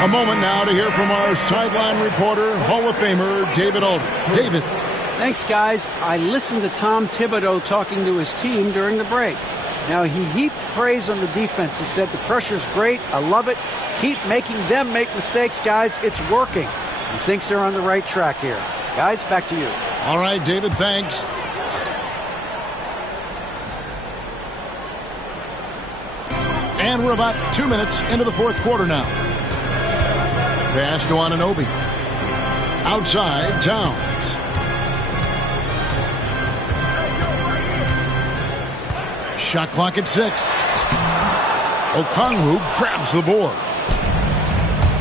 A moment now to hear from our sideline reporter, Hall of Famer David Aldridge. David. Thanks, guys. I listened to Tom Thibodeau talking to his team during the break. Now, he heaped praise on the defense. He said, the pressure's great. I love it. Keep making them make mistakes, guys. It's working. He thinks they're on the right track here. Guys, back to you. All right, David, thanks. And we're about 2 minutes into the fourth quarter now. Pass to Anunoby. Outside, Towns. Shot clock at 6. Okongwu grabs the board.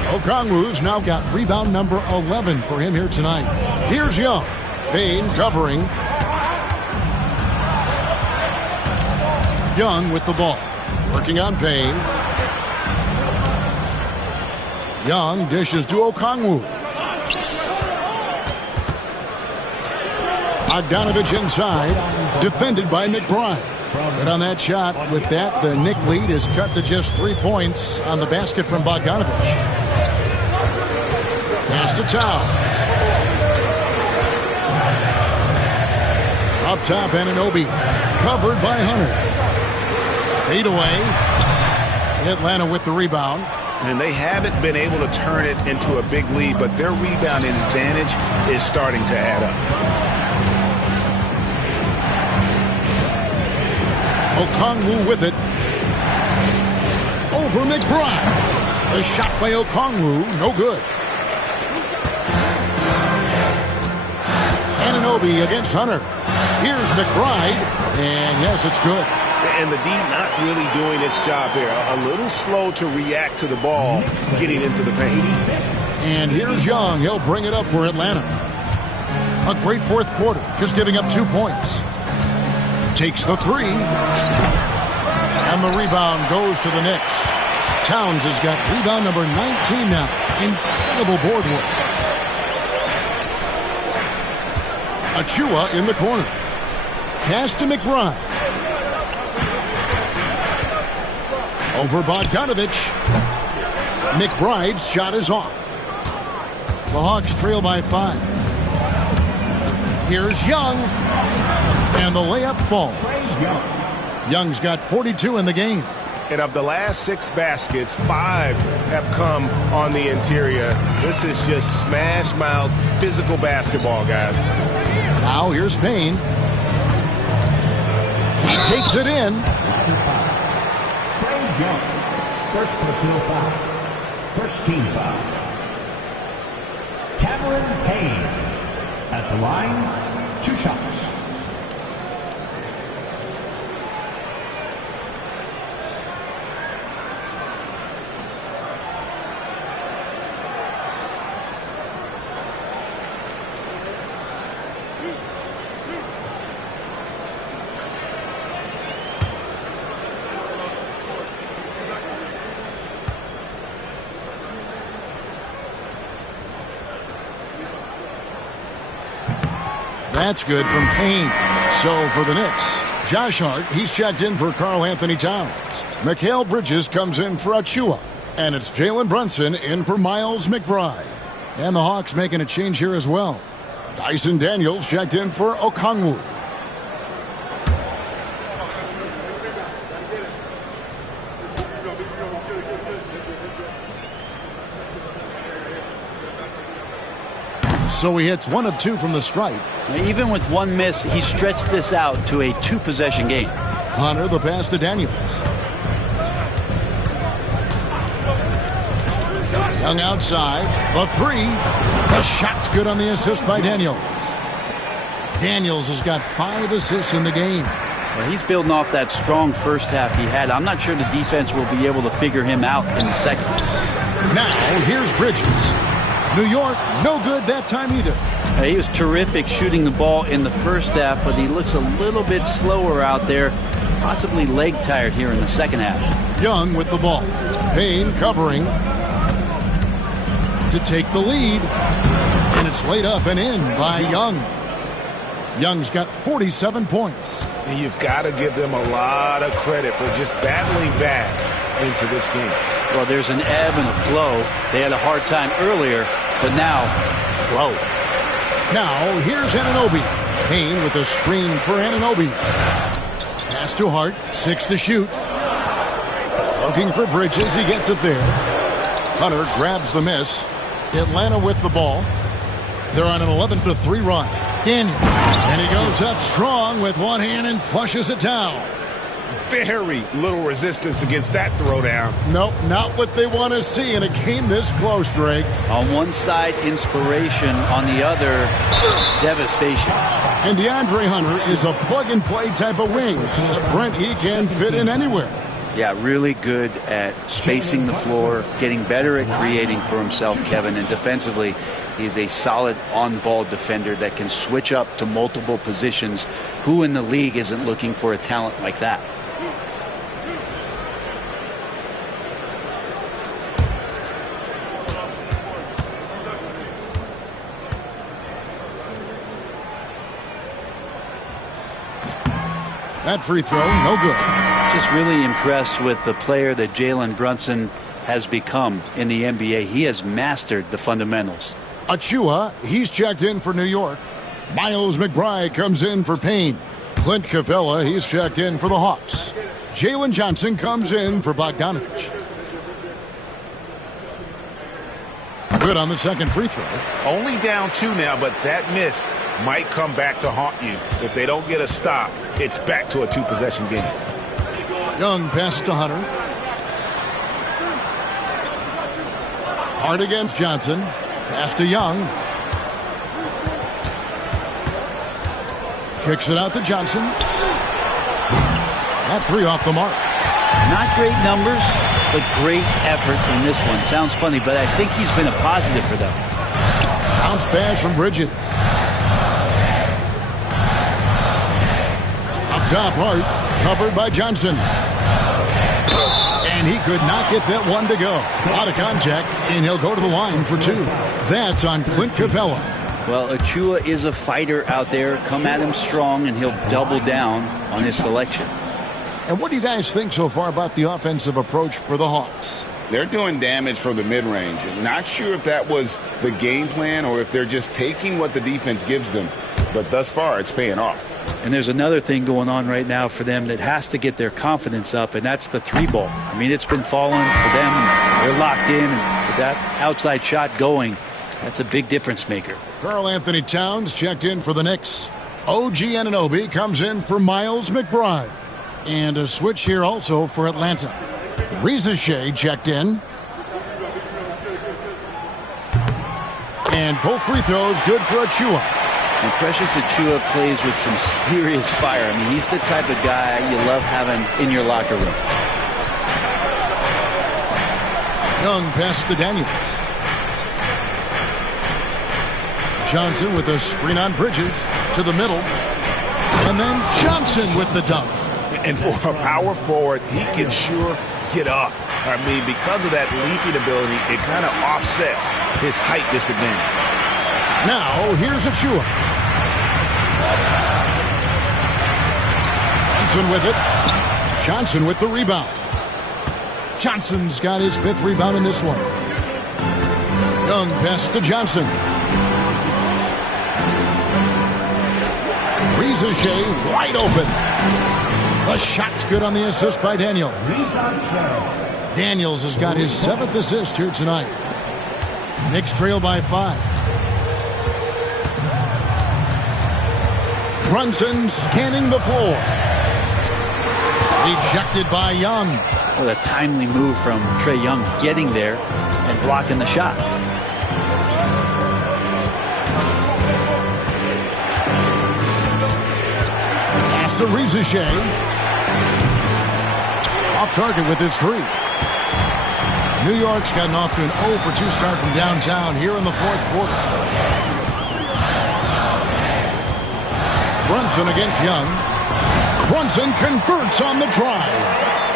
Okongwu's now got rebound number 11 for him here tonight. Here's Young. Payne covering. Young with the ball. Working on Payne. Young dishes to Okongwu. Bogdanovich inside. Defended by McBride. But on that shot, with that, the Knick lead is cut to just 3 points on the basket from Bogdanovich. Pass to Towns. Up top, Anunoby. Covered by Hunter. Fade away. Atlanta with the rebound. And they haven't been able to turn it into a big lead, but their rebounding advantage is starting to add up. Okongwu with it. Over McBride. The shot by Okongwu, no good. Anunoby against Hunter. Here's McBride, and yes, it's good. And the D not really doing its job there. A little slow to react to the ball getting into the paint. And here's Young. He'll bring it up for Atlanta. A great fourth quarter, just giving up 2 points. Takes the 3. And the rebound goes to the Knicks. Towns has got rebound number 19 now. Incredible board work. Achua in the corner. Pass to McBride. Over Bogdanovich. McBride's shot is off. The Hawks trail by 5. Here's Young. And the layup falls. Young's got 42 in the game. And of the last 6 baskets, 5 have come on the interior. This is just smash-mouth physical basketball, guys. Now here's Payne. He takes it in. Young, first personal foul. First team foul. Cameron Payne at the line, 2 shots. That's good from Payne. So for the Knicks, Josh Hart, he's checked in for Karl Anthony Towns. Mikal Bridges comes in for Achua. And it's Jalen Brunson in for Miles McBride. And the Hawks making a change here as well. Dyson Daniels checked in for Okongwu. So he hits 1 of 2 from the stripe. Even with 1 miss, he stretched this out to a 2-possession game. Hunter, the pass to Daniels. Young outside. The 3. The shot's good on the assist by Daniels. Daniels has got 5 assists in the game. Well, he's building off that strong first half he had. I'm not sure the defense will be able to figure him out in the second. Now, here's Bridges. New York, no good that time either. He was terrific shooting the ball in the first half, but he looks a little bit slower out there, possibly leg tired here in the second half. Young with the ball. Payne covering to take the lead. And it's laid up and in by Young. Young's got 47 points. And you've got to give them a lot of credit for just battling back into this game. Well, there's an ebb and a flow. They had a hard time earlier, but now, flow. Now, here's Anunoby. Payne with a screen for Anunoby. Pass to Hart. 6 to shoot. Looking for Bridges. He gets it there. Hunter grabs the miss. Atlanta with the ball. They're on an 11-3 run. Daniel. And he goes up strong with one hand and flushes it down. Very little resistance against that throwdown. Nope, not what they want to see in a game this close, Drake. On one side, inspiration. On the other, devastation. And DeAndre Hunter is a plug-and-play type of wing. Brent, he can fit in anywhere. Yeah, really good at spacing the floor, getting better at creating for himself, Kevin. And defensively, he's a solid on-ball defender that can switch up to multiple positions. Who in the league isn't looking for a talent like that? That free throw, no good. Just really impressed with the player that Jalen Brunson has become in the NBA. He has mastered the fundamentals. Achua, he's checked in for New York. Miles McBride comes in for Payne. Clint Capella, he's checked in for the Hawks. Jalen Johnson comes in for Bogdanovich. Good on the second free throw. Only down 2 now, but that miss might come back to haunt you. If they don't get a stop, it's back to a 2-possession game. Young passes to Hunter. Hard against Johnson. Pass to Young. Kicks it out to Johnson. That 3 off the mark. Not great numbers, but great effort in this one. Sounds funny, but I think he's been a positive for them. Bounce pass from Bridges. Up top, Hart. Covered by Johnson. And he could not get that one to go. Out of contact, and he'll go to the line for 2. That's on Clint Capella. Well, Achua is a fighter out there. Come at him strong, and he'll double down on his selection. And what do you guys think so far about the offensive approach for the Hawks? They're doing damage from the mid-range. Not sure if that was the game plan or if they're just taking what the defense gives them. But thus far, it's paying off. And there's another thing going on right now for them that has to get their confidence up, and that's the 3-ball. I mean, it's been falling for them. They're locked in, and with that outside shot going, that's a big difference maker. Karl Anthony Towns checked in for the Knicks. OG Anunoby comes in for Miles McBride. And a switch here also for Atlanta. Reza Shea checked in. And both free throws good for Achua. And Precious Achua plays with some serious fire. I mean, he's the type of guy you love having in your locker room. Young pass to Daniels. Johnson with a screen on Bridges to the middle. And then Johnson with the dunk. And for a power forward, he can sure get up. I mean, because of that leaping ability, it kind of offsets his height disadvantage. Now, here's Achua. Johnson with it. Johnson with the rebound. Johnson's got his 5th rebound in this one. Young pass to Johnson. Reza Shea wide open. The shot's good on the assist by Daniels. Daniels has got his 7th assist here tonight. Knicks trail by 5. Brunson scanning the floor. Ejected by Young. What a timely move from Trae Young getting there and blocking the shot. Pass to Reza Shea. Off target with his 3. New York's gotten off to an 0 for 2 start from downtown here in the 4th quarter. Brunson against Young. Brunson converts on the drive.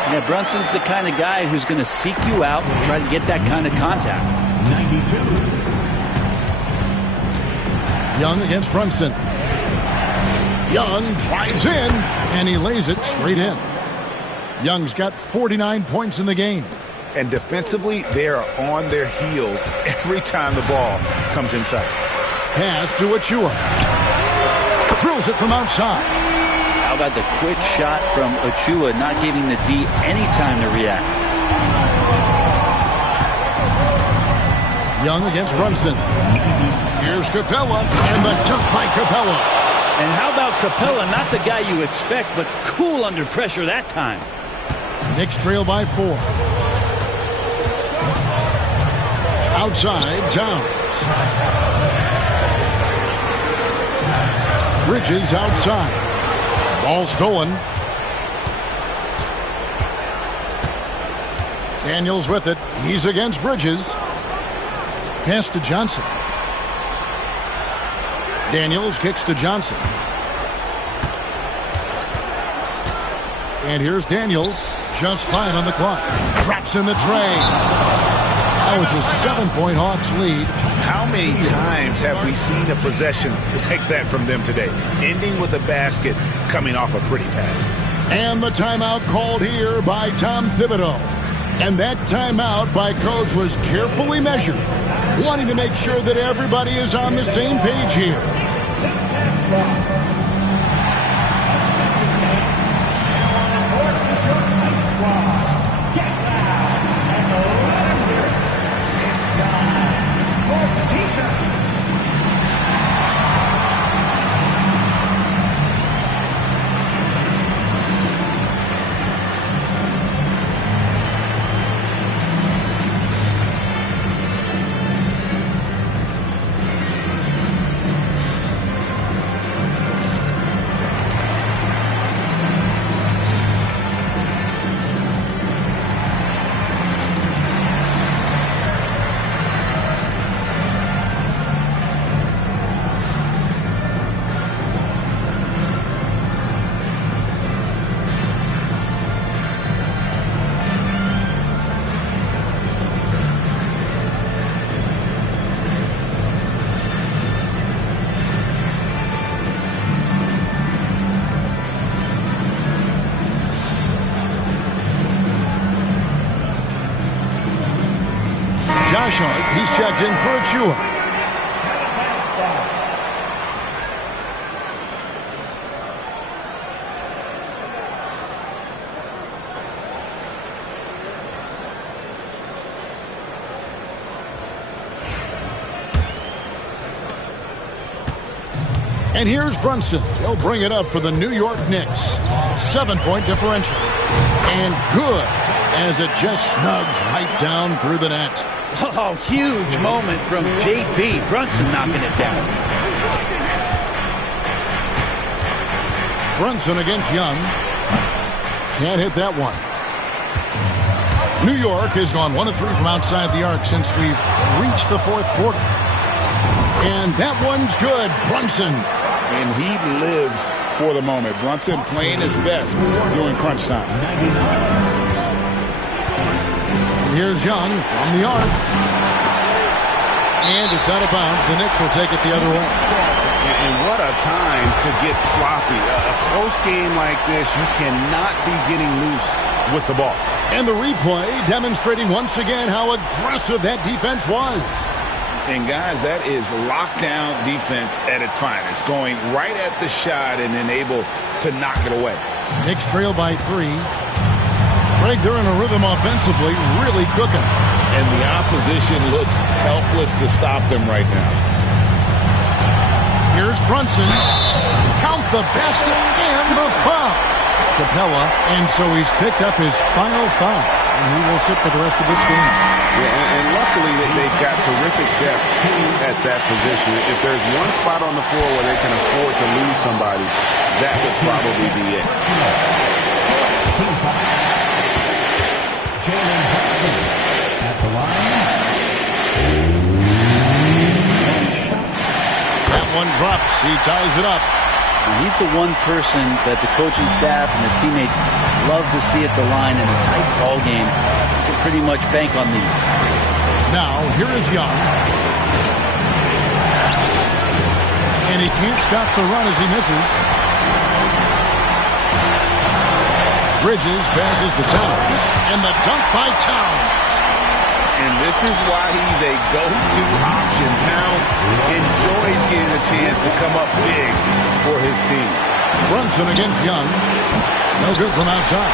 Yeah, Brunson's the kind of guy who's going to seek you out and try to get that kind of contact. 92. Young against Brunson. Young drives in, and he lays it straight in. Young's got 49 points in the game. And defensively, they are on their heels every time the ball comes inside. Pass to Achua. Drills it from outside. How about the quick shot from Achua, not giving the D any time to react? Young against Brunson. Here's Capella, and the dunk by Capella. And how about Capella? Not the guy you expect, but cool under pressure that time. Knicks trail by 4. Outside, Towns. Bridges outside. Ball stolen. Daniels with it. He's against Bridges. Pass to Johnson. Daniels kicks to Johnson. And here's Daniels. Just 5 on the clock. Drops in the tray. Now it's a 7-point Hawks lead. How many times have we seen a possession like that from them today? Ending with a basket, coming off a pretty pass. And the timeout called here by Tom Thibodeau. And that timeout by Coach was carefully measured, wanting to make sure that everybody is on the same page here. Josh Hart, he's checked in for Achua. And here's Brunson. He'll bring it up for the New York Knicks. 7-point differential. And good, as it just snugs right down through the net. Oh, huge moment from J.B. Brunson knocking it down. Brunson against Young. Can't hit that one. New York has gone 1 of 3 from outside the arc since we've reached the 4th quarter. And that one's good. Brunson. And he lives for the moment. Brunson playing his best during crunch time. Here's Young from the arc. And it's out of bounds. The Knicks will take it the other way. And what a time to get sloppy. A close game like this, you cannot be getting loose with the ball. And the replay demonstrating once again how aggressive that defense was. And guys, that is lockdown defense at its finest. Going right at the shot and then able to knock it away. Knicks trail by 3. Greg, they're in a rhythm offensively, really cooking. And the opposition looks helpless to stop them right now. Here's Brunson. Count the basket and the foul. Capella, and so he's picked up his final foul. And he will sit for the rest of this game. Yeah, and luckily they've got terrific depth at that position. If there's one spot on the floor where they can afford to lose somebody, that would probably be it. At the line. That one drops. He ties it up. And he's the one person that the coaching staff and the teammates love to see at the line in a tight ball game. You can pretty much bank on these. Now, here is Young. And he can't stop the run as he misses. Bridges passes to Towns. And the dunk by Towns. And this is why he's a go-to option. Towns enjoys getting a chance to come up big for his team. Brunson against Young. No good from outside.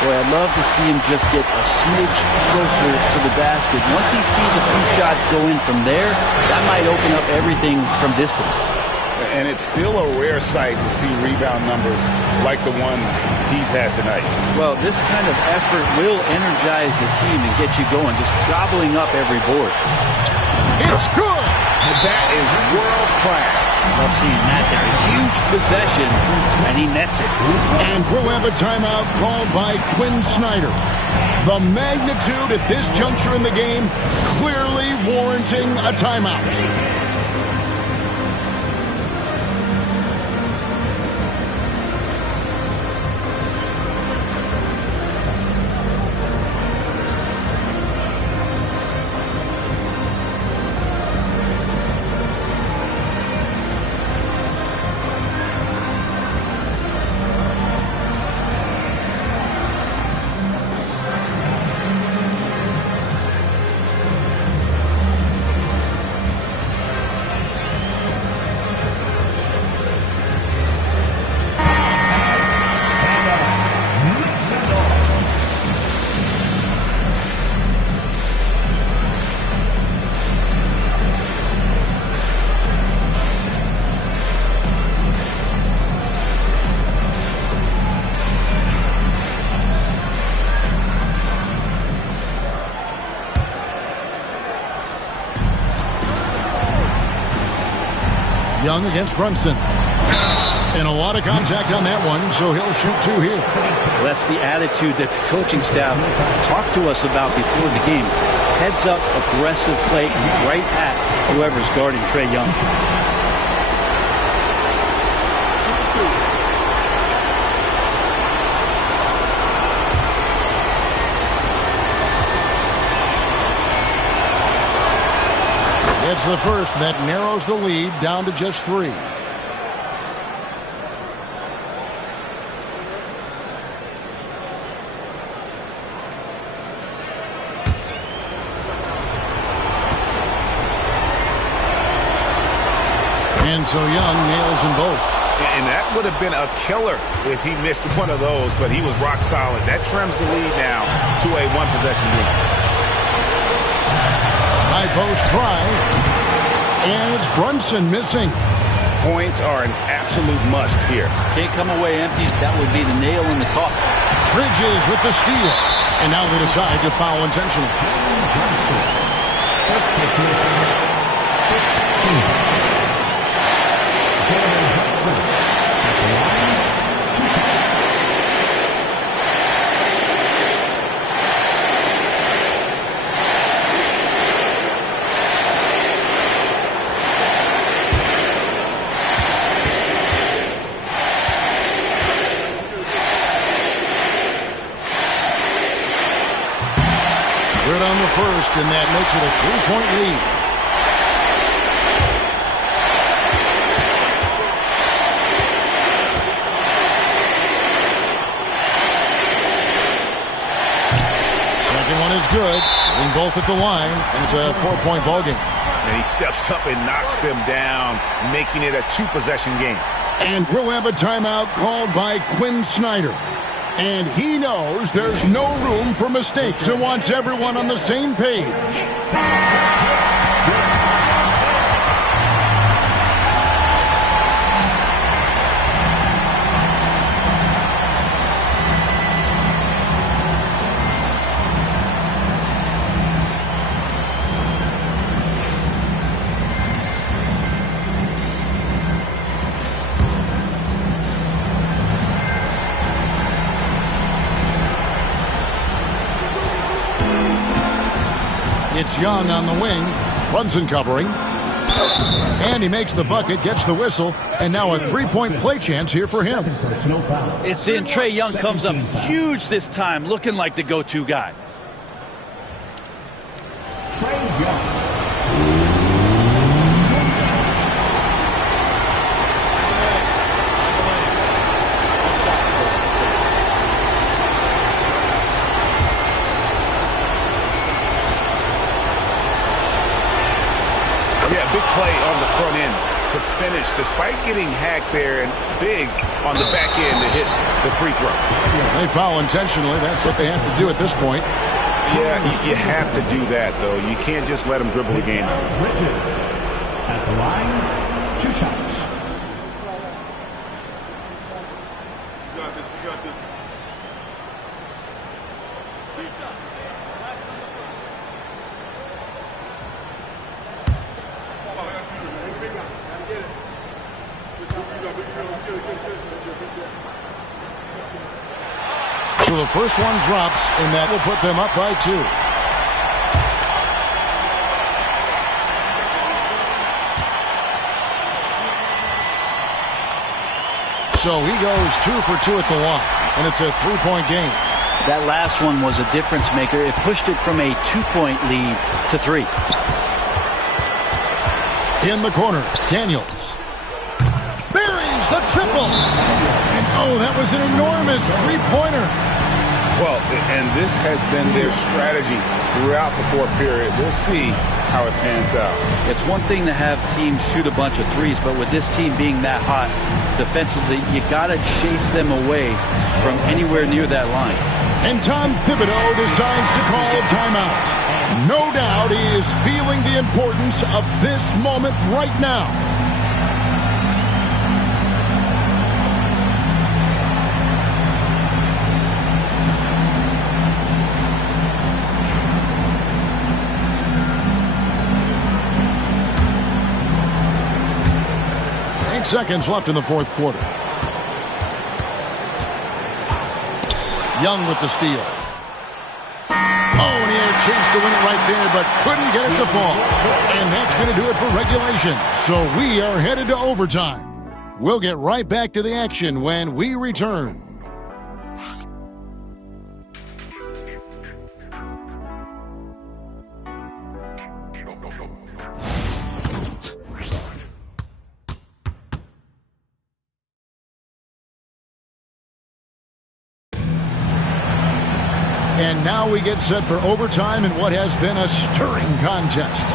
Boy, I'd love to see him just get a smidge closer to the basket. Once he sees a few shots go in from there, that might open up everything from distance. And it's still a rare sight to see rebound numbers like the ones he's had tonight. Well, this kind of effort will energize the team and get you going, just gobbling up every board. It's good! That is world class. Love seeing that there. A huge possession, and he nets it. And we'll have a timeout called by Quinn Snyder. The magnitude at this juncture in the game clearly warranting a timeout. Young against Brunson. And a lot of contact on that one, so he'll shoot two here. Well, that's the attitude that the coaching staff talked to us about before the game. Heads up, aggressive play, and right at whoever's guarding Trae Young. It's the first that narrows the lead down to just 3. And so Young nails them both. And that would have been a killer if he missed one of those, but he was rock solid. That trims the lead now to a one-possession game. High post try. And it's Brunson missing. Points are an absolute must here. Can't come away empty. That would be the nail in the coffin. Bridges with the steal. And now they decide to foul intentionally. Good on the first, and that makes it a 3-point lead. Second one is good. Getting both at the line, and it's a 4-point ball game. And he steps up and knocks them down, making it a 2-possession game. And we'll have a timeout called by Quinn Snyder. And he knows there's no room for mistakes and wants everyone on the same page. It's Young on the wing. Brunson covering. And he makes the bucket, gets the whistle, and now a 3-point play chance here for him. It's in. Trae Young comes up huge this time, looking like the go-to guy. Trae Young. Yeah, big play on the front end to finish despite getting hacked there and big on the back end to hit the free throw. They foul intentionally. That's what they have to do at this point. Yeah, you have to do that, though. You can't just let them dribble the game out. Bridges at the line, 2 shots. We got this. So the first one drops, and that will put them up by 2. So he goes 2 for 2 at the line, and it's a 3-point game. That last one was a difference maker. It pushed it from a 2-point lead to 3. In the corner, Daniels buries the triple. And oh, that was an enormous 3-pointer. Well, and this has been their strategy throughout the fourth period. We'll see how it pans out. It's one thing to have teams shoot a bunch of threes, but with this team being that hot defensively, you got to chase them away from anywhere near that line. And Tom Thibodeau decides to call timeout. No doubt he is feeling the importance of this moment right now. Seconds left in the fourth quarter. Young with the steal. Oh, and he had a chance to win it right there, but couldn't get it to fall. And that's going to do it for regulation. So we are headed to overtime. We'll get right back to the action when we return. And now we get set for overtime in what has been a stirring contest.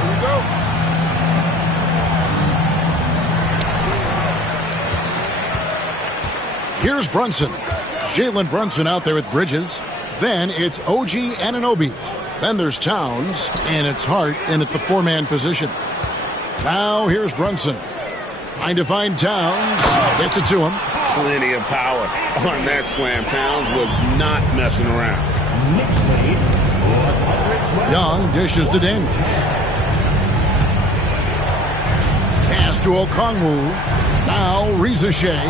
Here we go. Here's Brunson. Jalen Brunson out there with Bridges. Then it's OG Anunoby. Then there's Towns, and it's Hart in at the 4-man position. Now here's Brunson. Trying to find Towns. Gets it to him. Plenty of power on that slam. Towns was not messing around. Young dishes to Daniels. Pass to Okongwu. Now Reza Shea.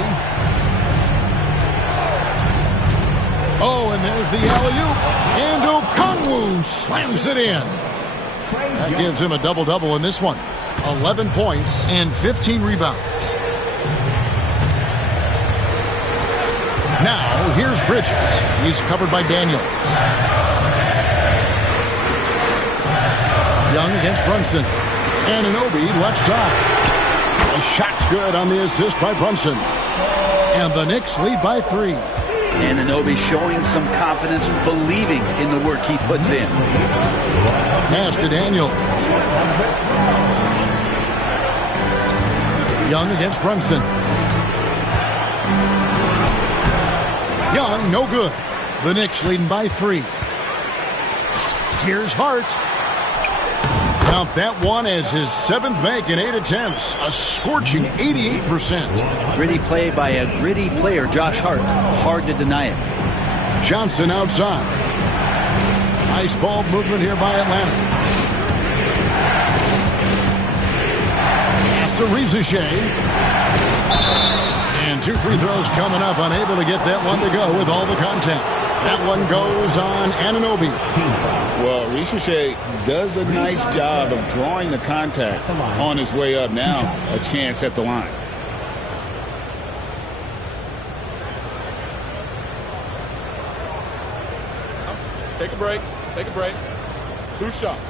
Oh, and there's the alley-oop. And Okongwu slams it in. That gives him a double-double in this one. 11 points and 15 rebounds. Now, here's Bridges. He's covered by Daniels. Young against Brunson. Anunoby left side. The shot's good on the assist by Brunson. And the Knicks lead by 3. Anunoby showing some confidence, believing in the work he puts in. Pass to Daniels. Young against Brunson. Young, no good. The Knicks leading by 3. Here's Hart. Count that one as his 7th make in 8 attempts. A scorching 88%. Gritty play by a gritty player, Josh Hart. Hard to deny it. Johnson outside. Nice ball movement here by Atlanta. Pass to Reza Shea. And 2 free throws coming up, unable to get that one to go with all the contact. That one goes on Anunoby. Well, Reza Shea does a nice job of drawing the contact on his way up. Now a chance at the line. Take a break. Take a break. 2 shots.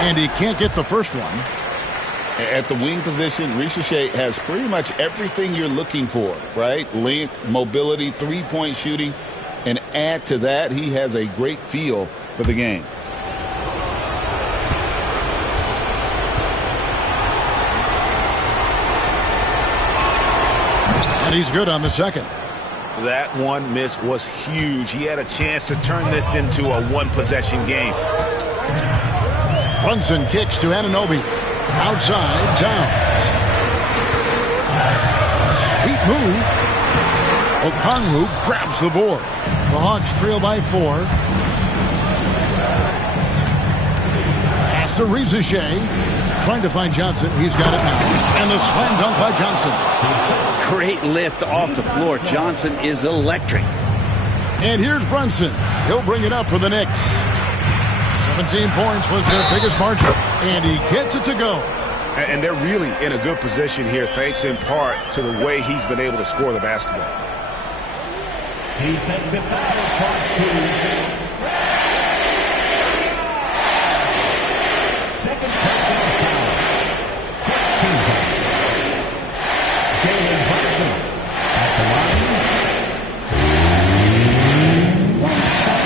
And he can't get the first one. At the wing position, Ricochet has pretty much everything you're looking for, right? Length, mobility, three-point shooting. And add to that, he has a great feel for the game. And he's good on the second. That one miss was huge. He had a chance to turn this into a one-possession game. Brunson kicks to Anunoby. Outside, Towns. Sweet move. Okongwu grabs the board. The Hawks trail by 4. Pass to Ricochet. Trying to find Johnson. He's got it now. And the slam dunk by Johnson. Great lift off the floor. Johnson is electric. And here's Brunson. He'll bring it up for the Knicks. 17 points was their biggest margin. And he gets it to go. And they're really in a good position here, thanks in part to the way he's been able to score the basketball. Defensive foul, part 2. Second personal foul. Jalen Brunson at the line. One shot.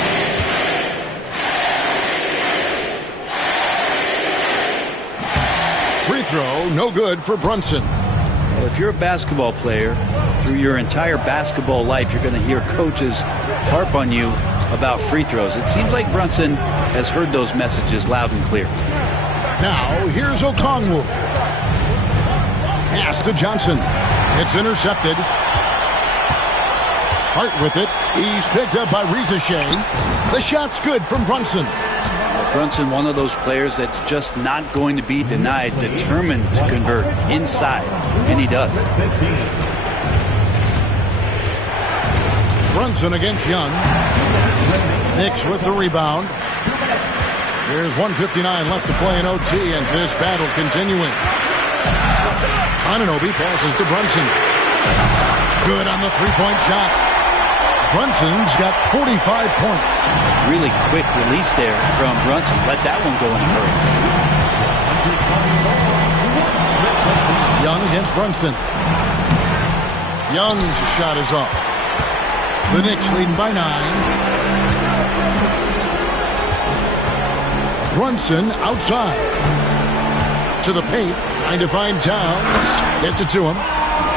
Free throw, no good for Brunson. Well, if you're a basketball player, through your entire basketball life, you're going to hear coaches harp on you about free throws. It seems like Brunson has heard those messages loud and clear. Now, here's Okongwu. Pass to Johnson. It's intercepted. Hart with it. He's picked up by Ricochet. The shot's good from Brunson. Brunson, one of those players that's just not going to be denied, determined to convert inside, and he does. Brunson against Young. Knicks with the rebound. There's 1:59 left to play in OT, and this battle continuing. Anunoby passes to Brunson. Good on the three-point shot. Brunson's got 45 points. Really quick release there from Brunson. Let that one go in a hurry. Young against Brunson. Young's shot is off. The Knicks leading by 9. Brunson outside. To the paint. Trying to find Towns. Gets it to him.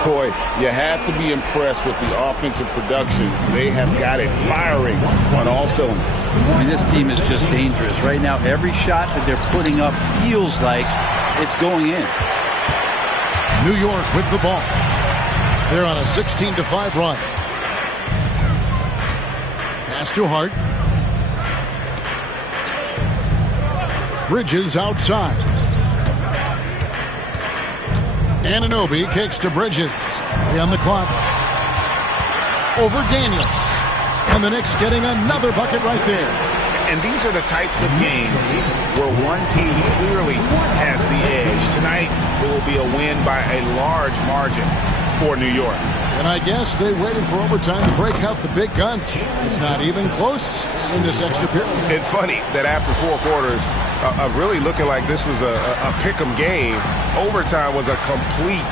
Boy, you have to be impressed with the offensive production. They have got it firing on all cylinders. I mean, this team is just dangerous. Right now, every shot that they're putting up feels like it's going in. New York with the ball. They're on a 16-5 run. Pass to Hart. Bridges outside. Anunoby kicks to Bridges. On the clock. Over Daniels. And the Knicks getting another bucket right there. And these are the types of games where one team clearly has the edge. Tonight, it will be a win by a large margin for New York. And I guess they waited for overtime to break out the big gun. It's not even close in this extra period. It's funny that after 4 quarters of really looking like this was a pick-em game, overtime was a complete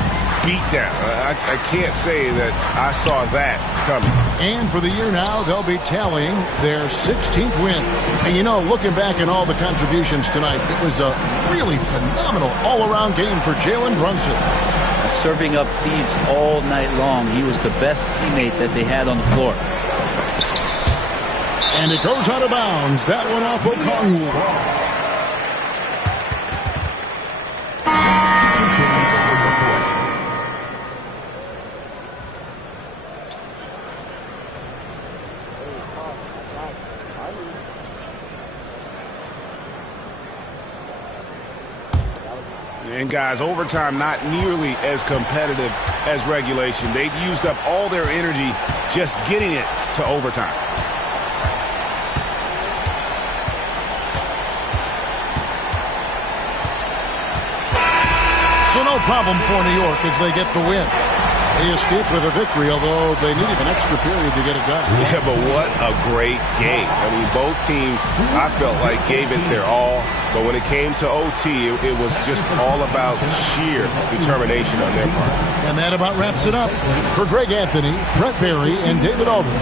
beatdown. I can't say that I saw that coming. And for the year now, they'll be tallying their 16th win. And you know, looking back at all the contributions tonight, it was a really phenomenal all-around game for Jalen Brunson. Serving up feeds all night long. He was the best teammate that they had on the floor. And it goes out of bounds. That one off Okongwu. And guys, overtime not nearly as competitive as regulation. They've used up all their energy just getting it to overtime. So no problem for New York as they get the win. They escaped with a victory, although they needed an extra period to get it done. Yeah, but what a great game. I mean, both teams, I felt like, gave it their all. But when it came to OT, it was just all about sheer determination on their part. And that about wraps it up. For Greg Anthony, Brett Barry, and David Aldridge,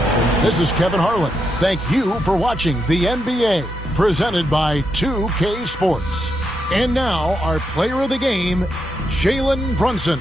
this is Kevin Harlan. Thank you for watching the NBA, presented by 2K Sports. And now, our player of the game, Jalen Brunson.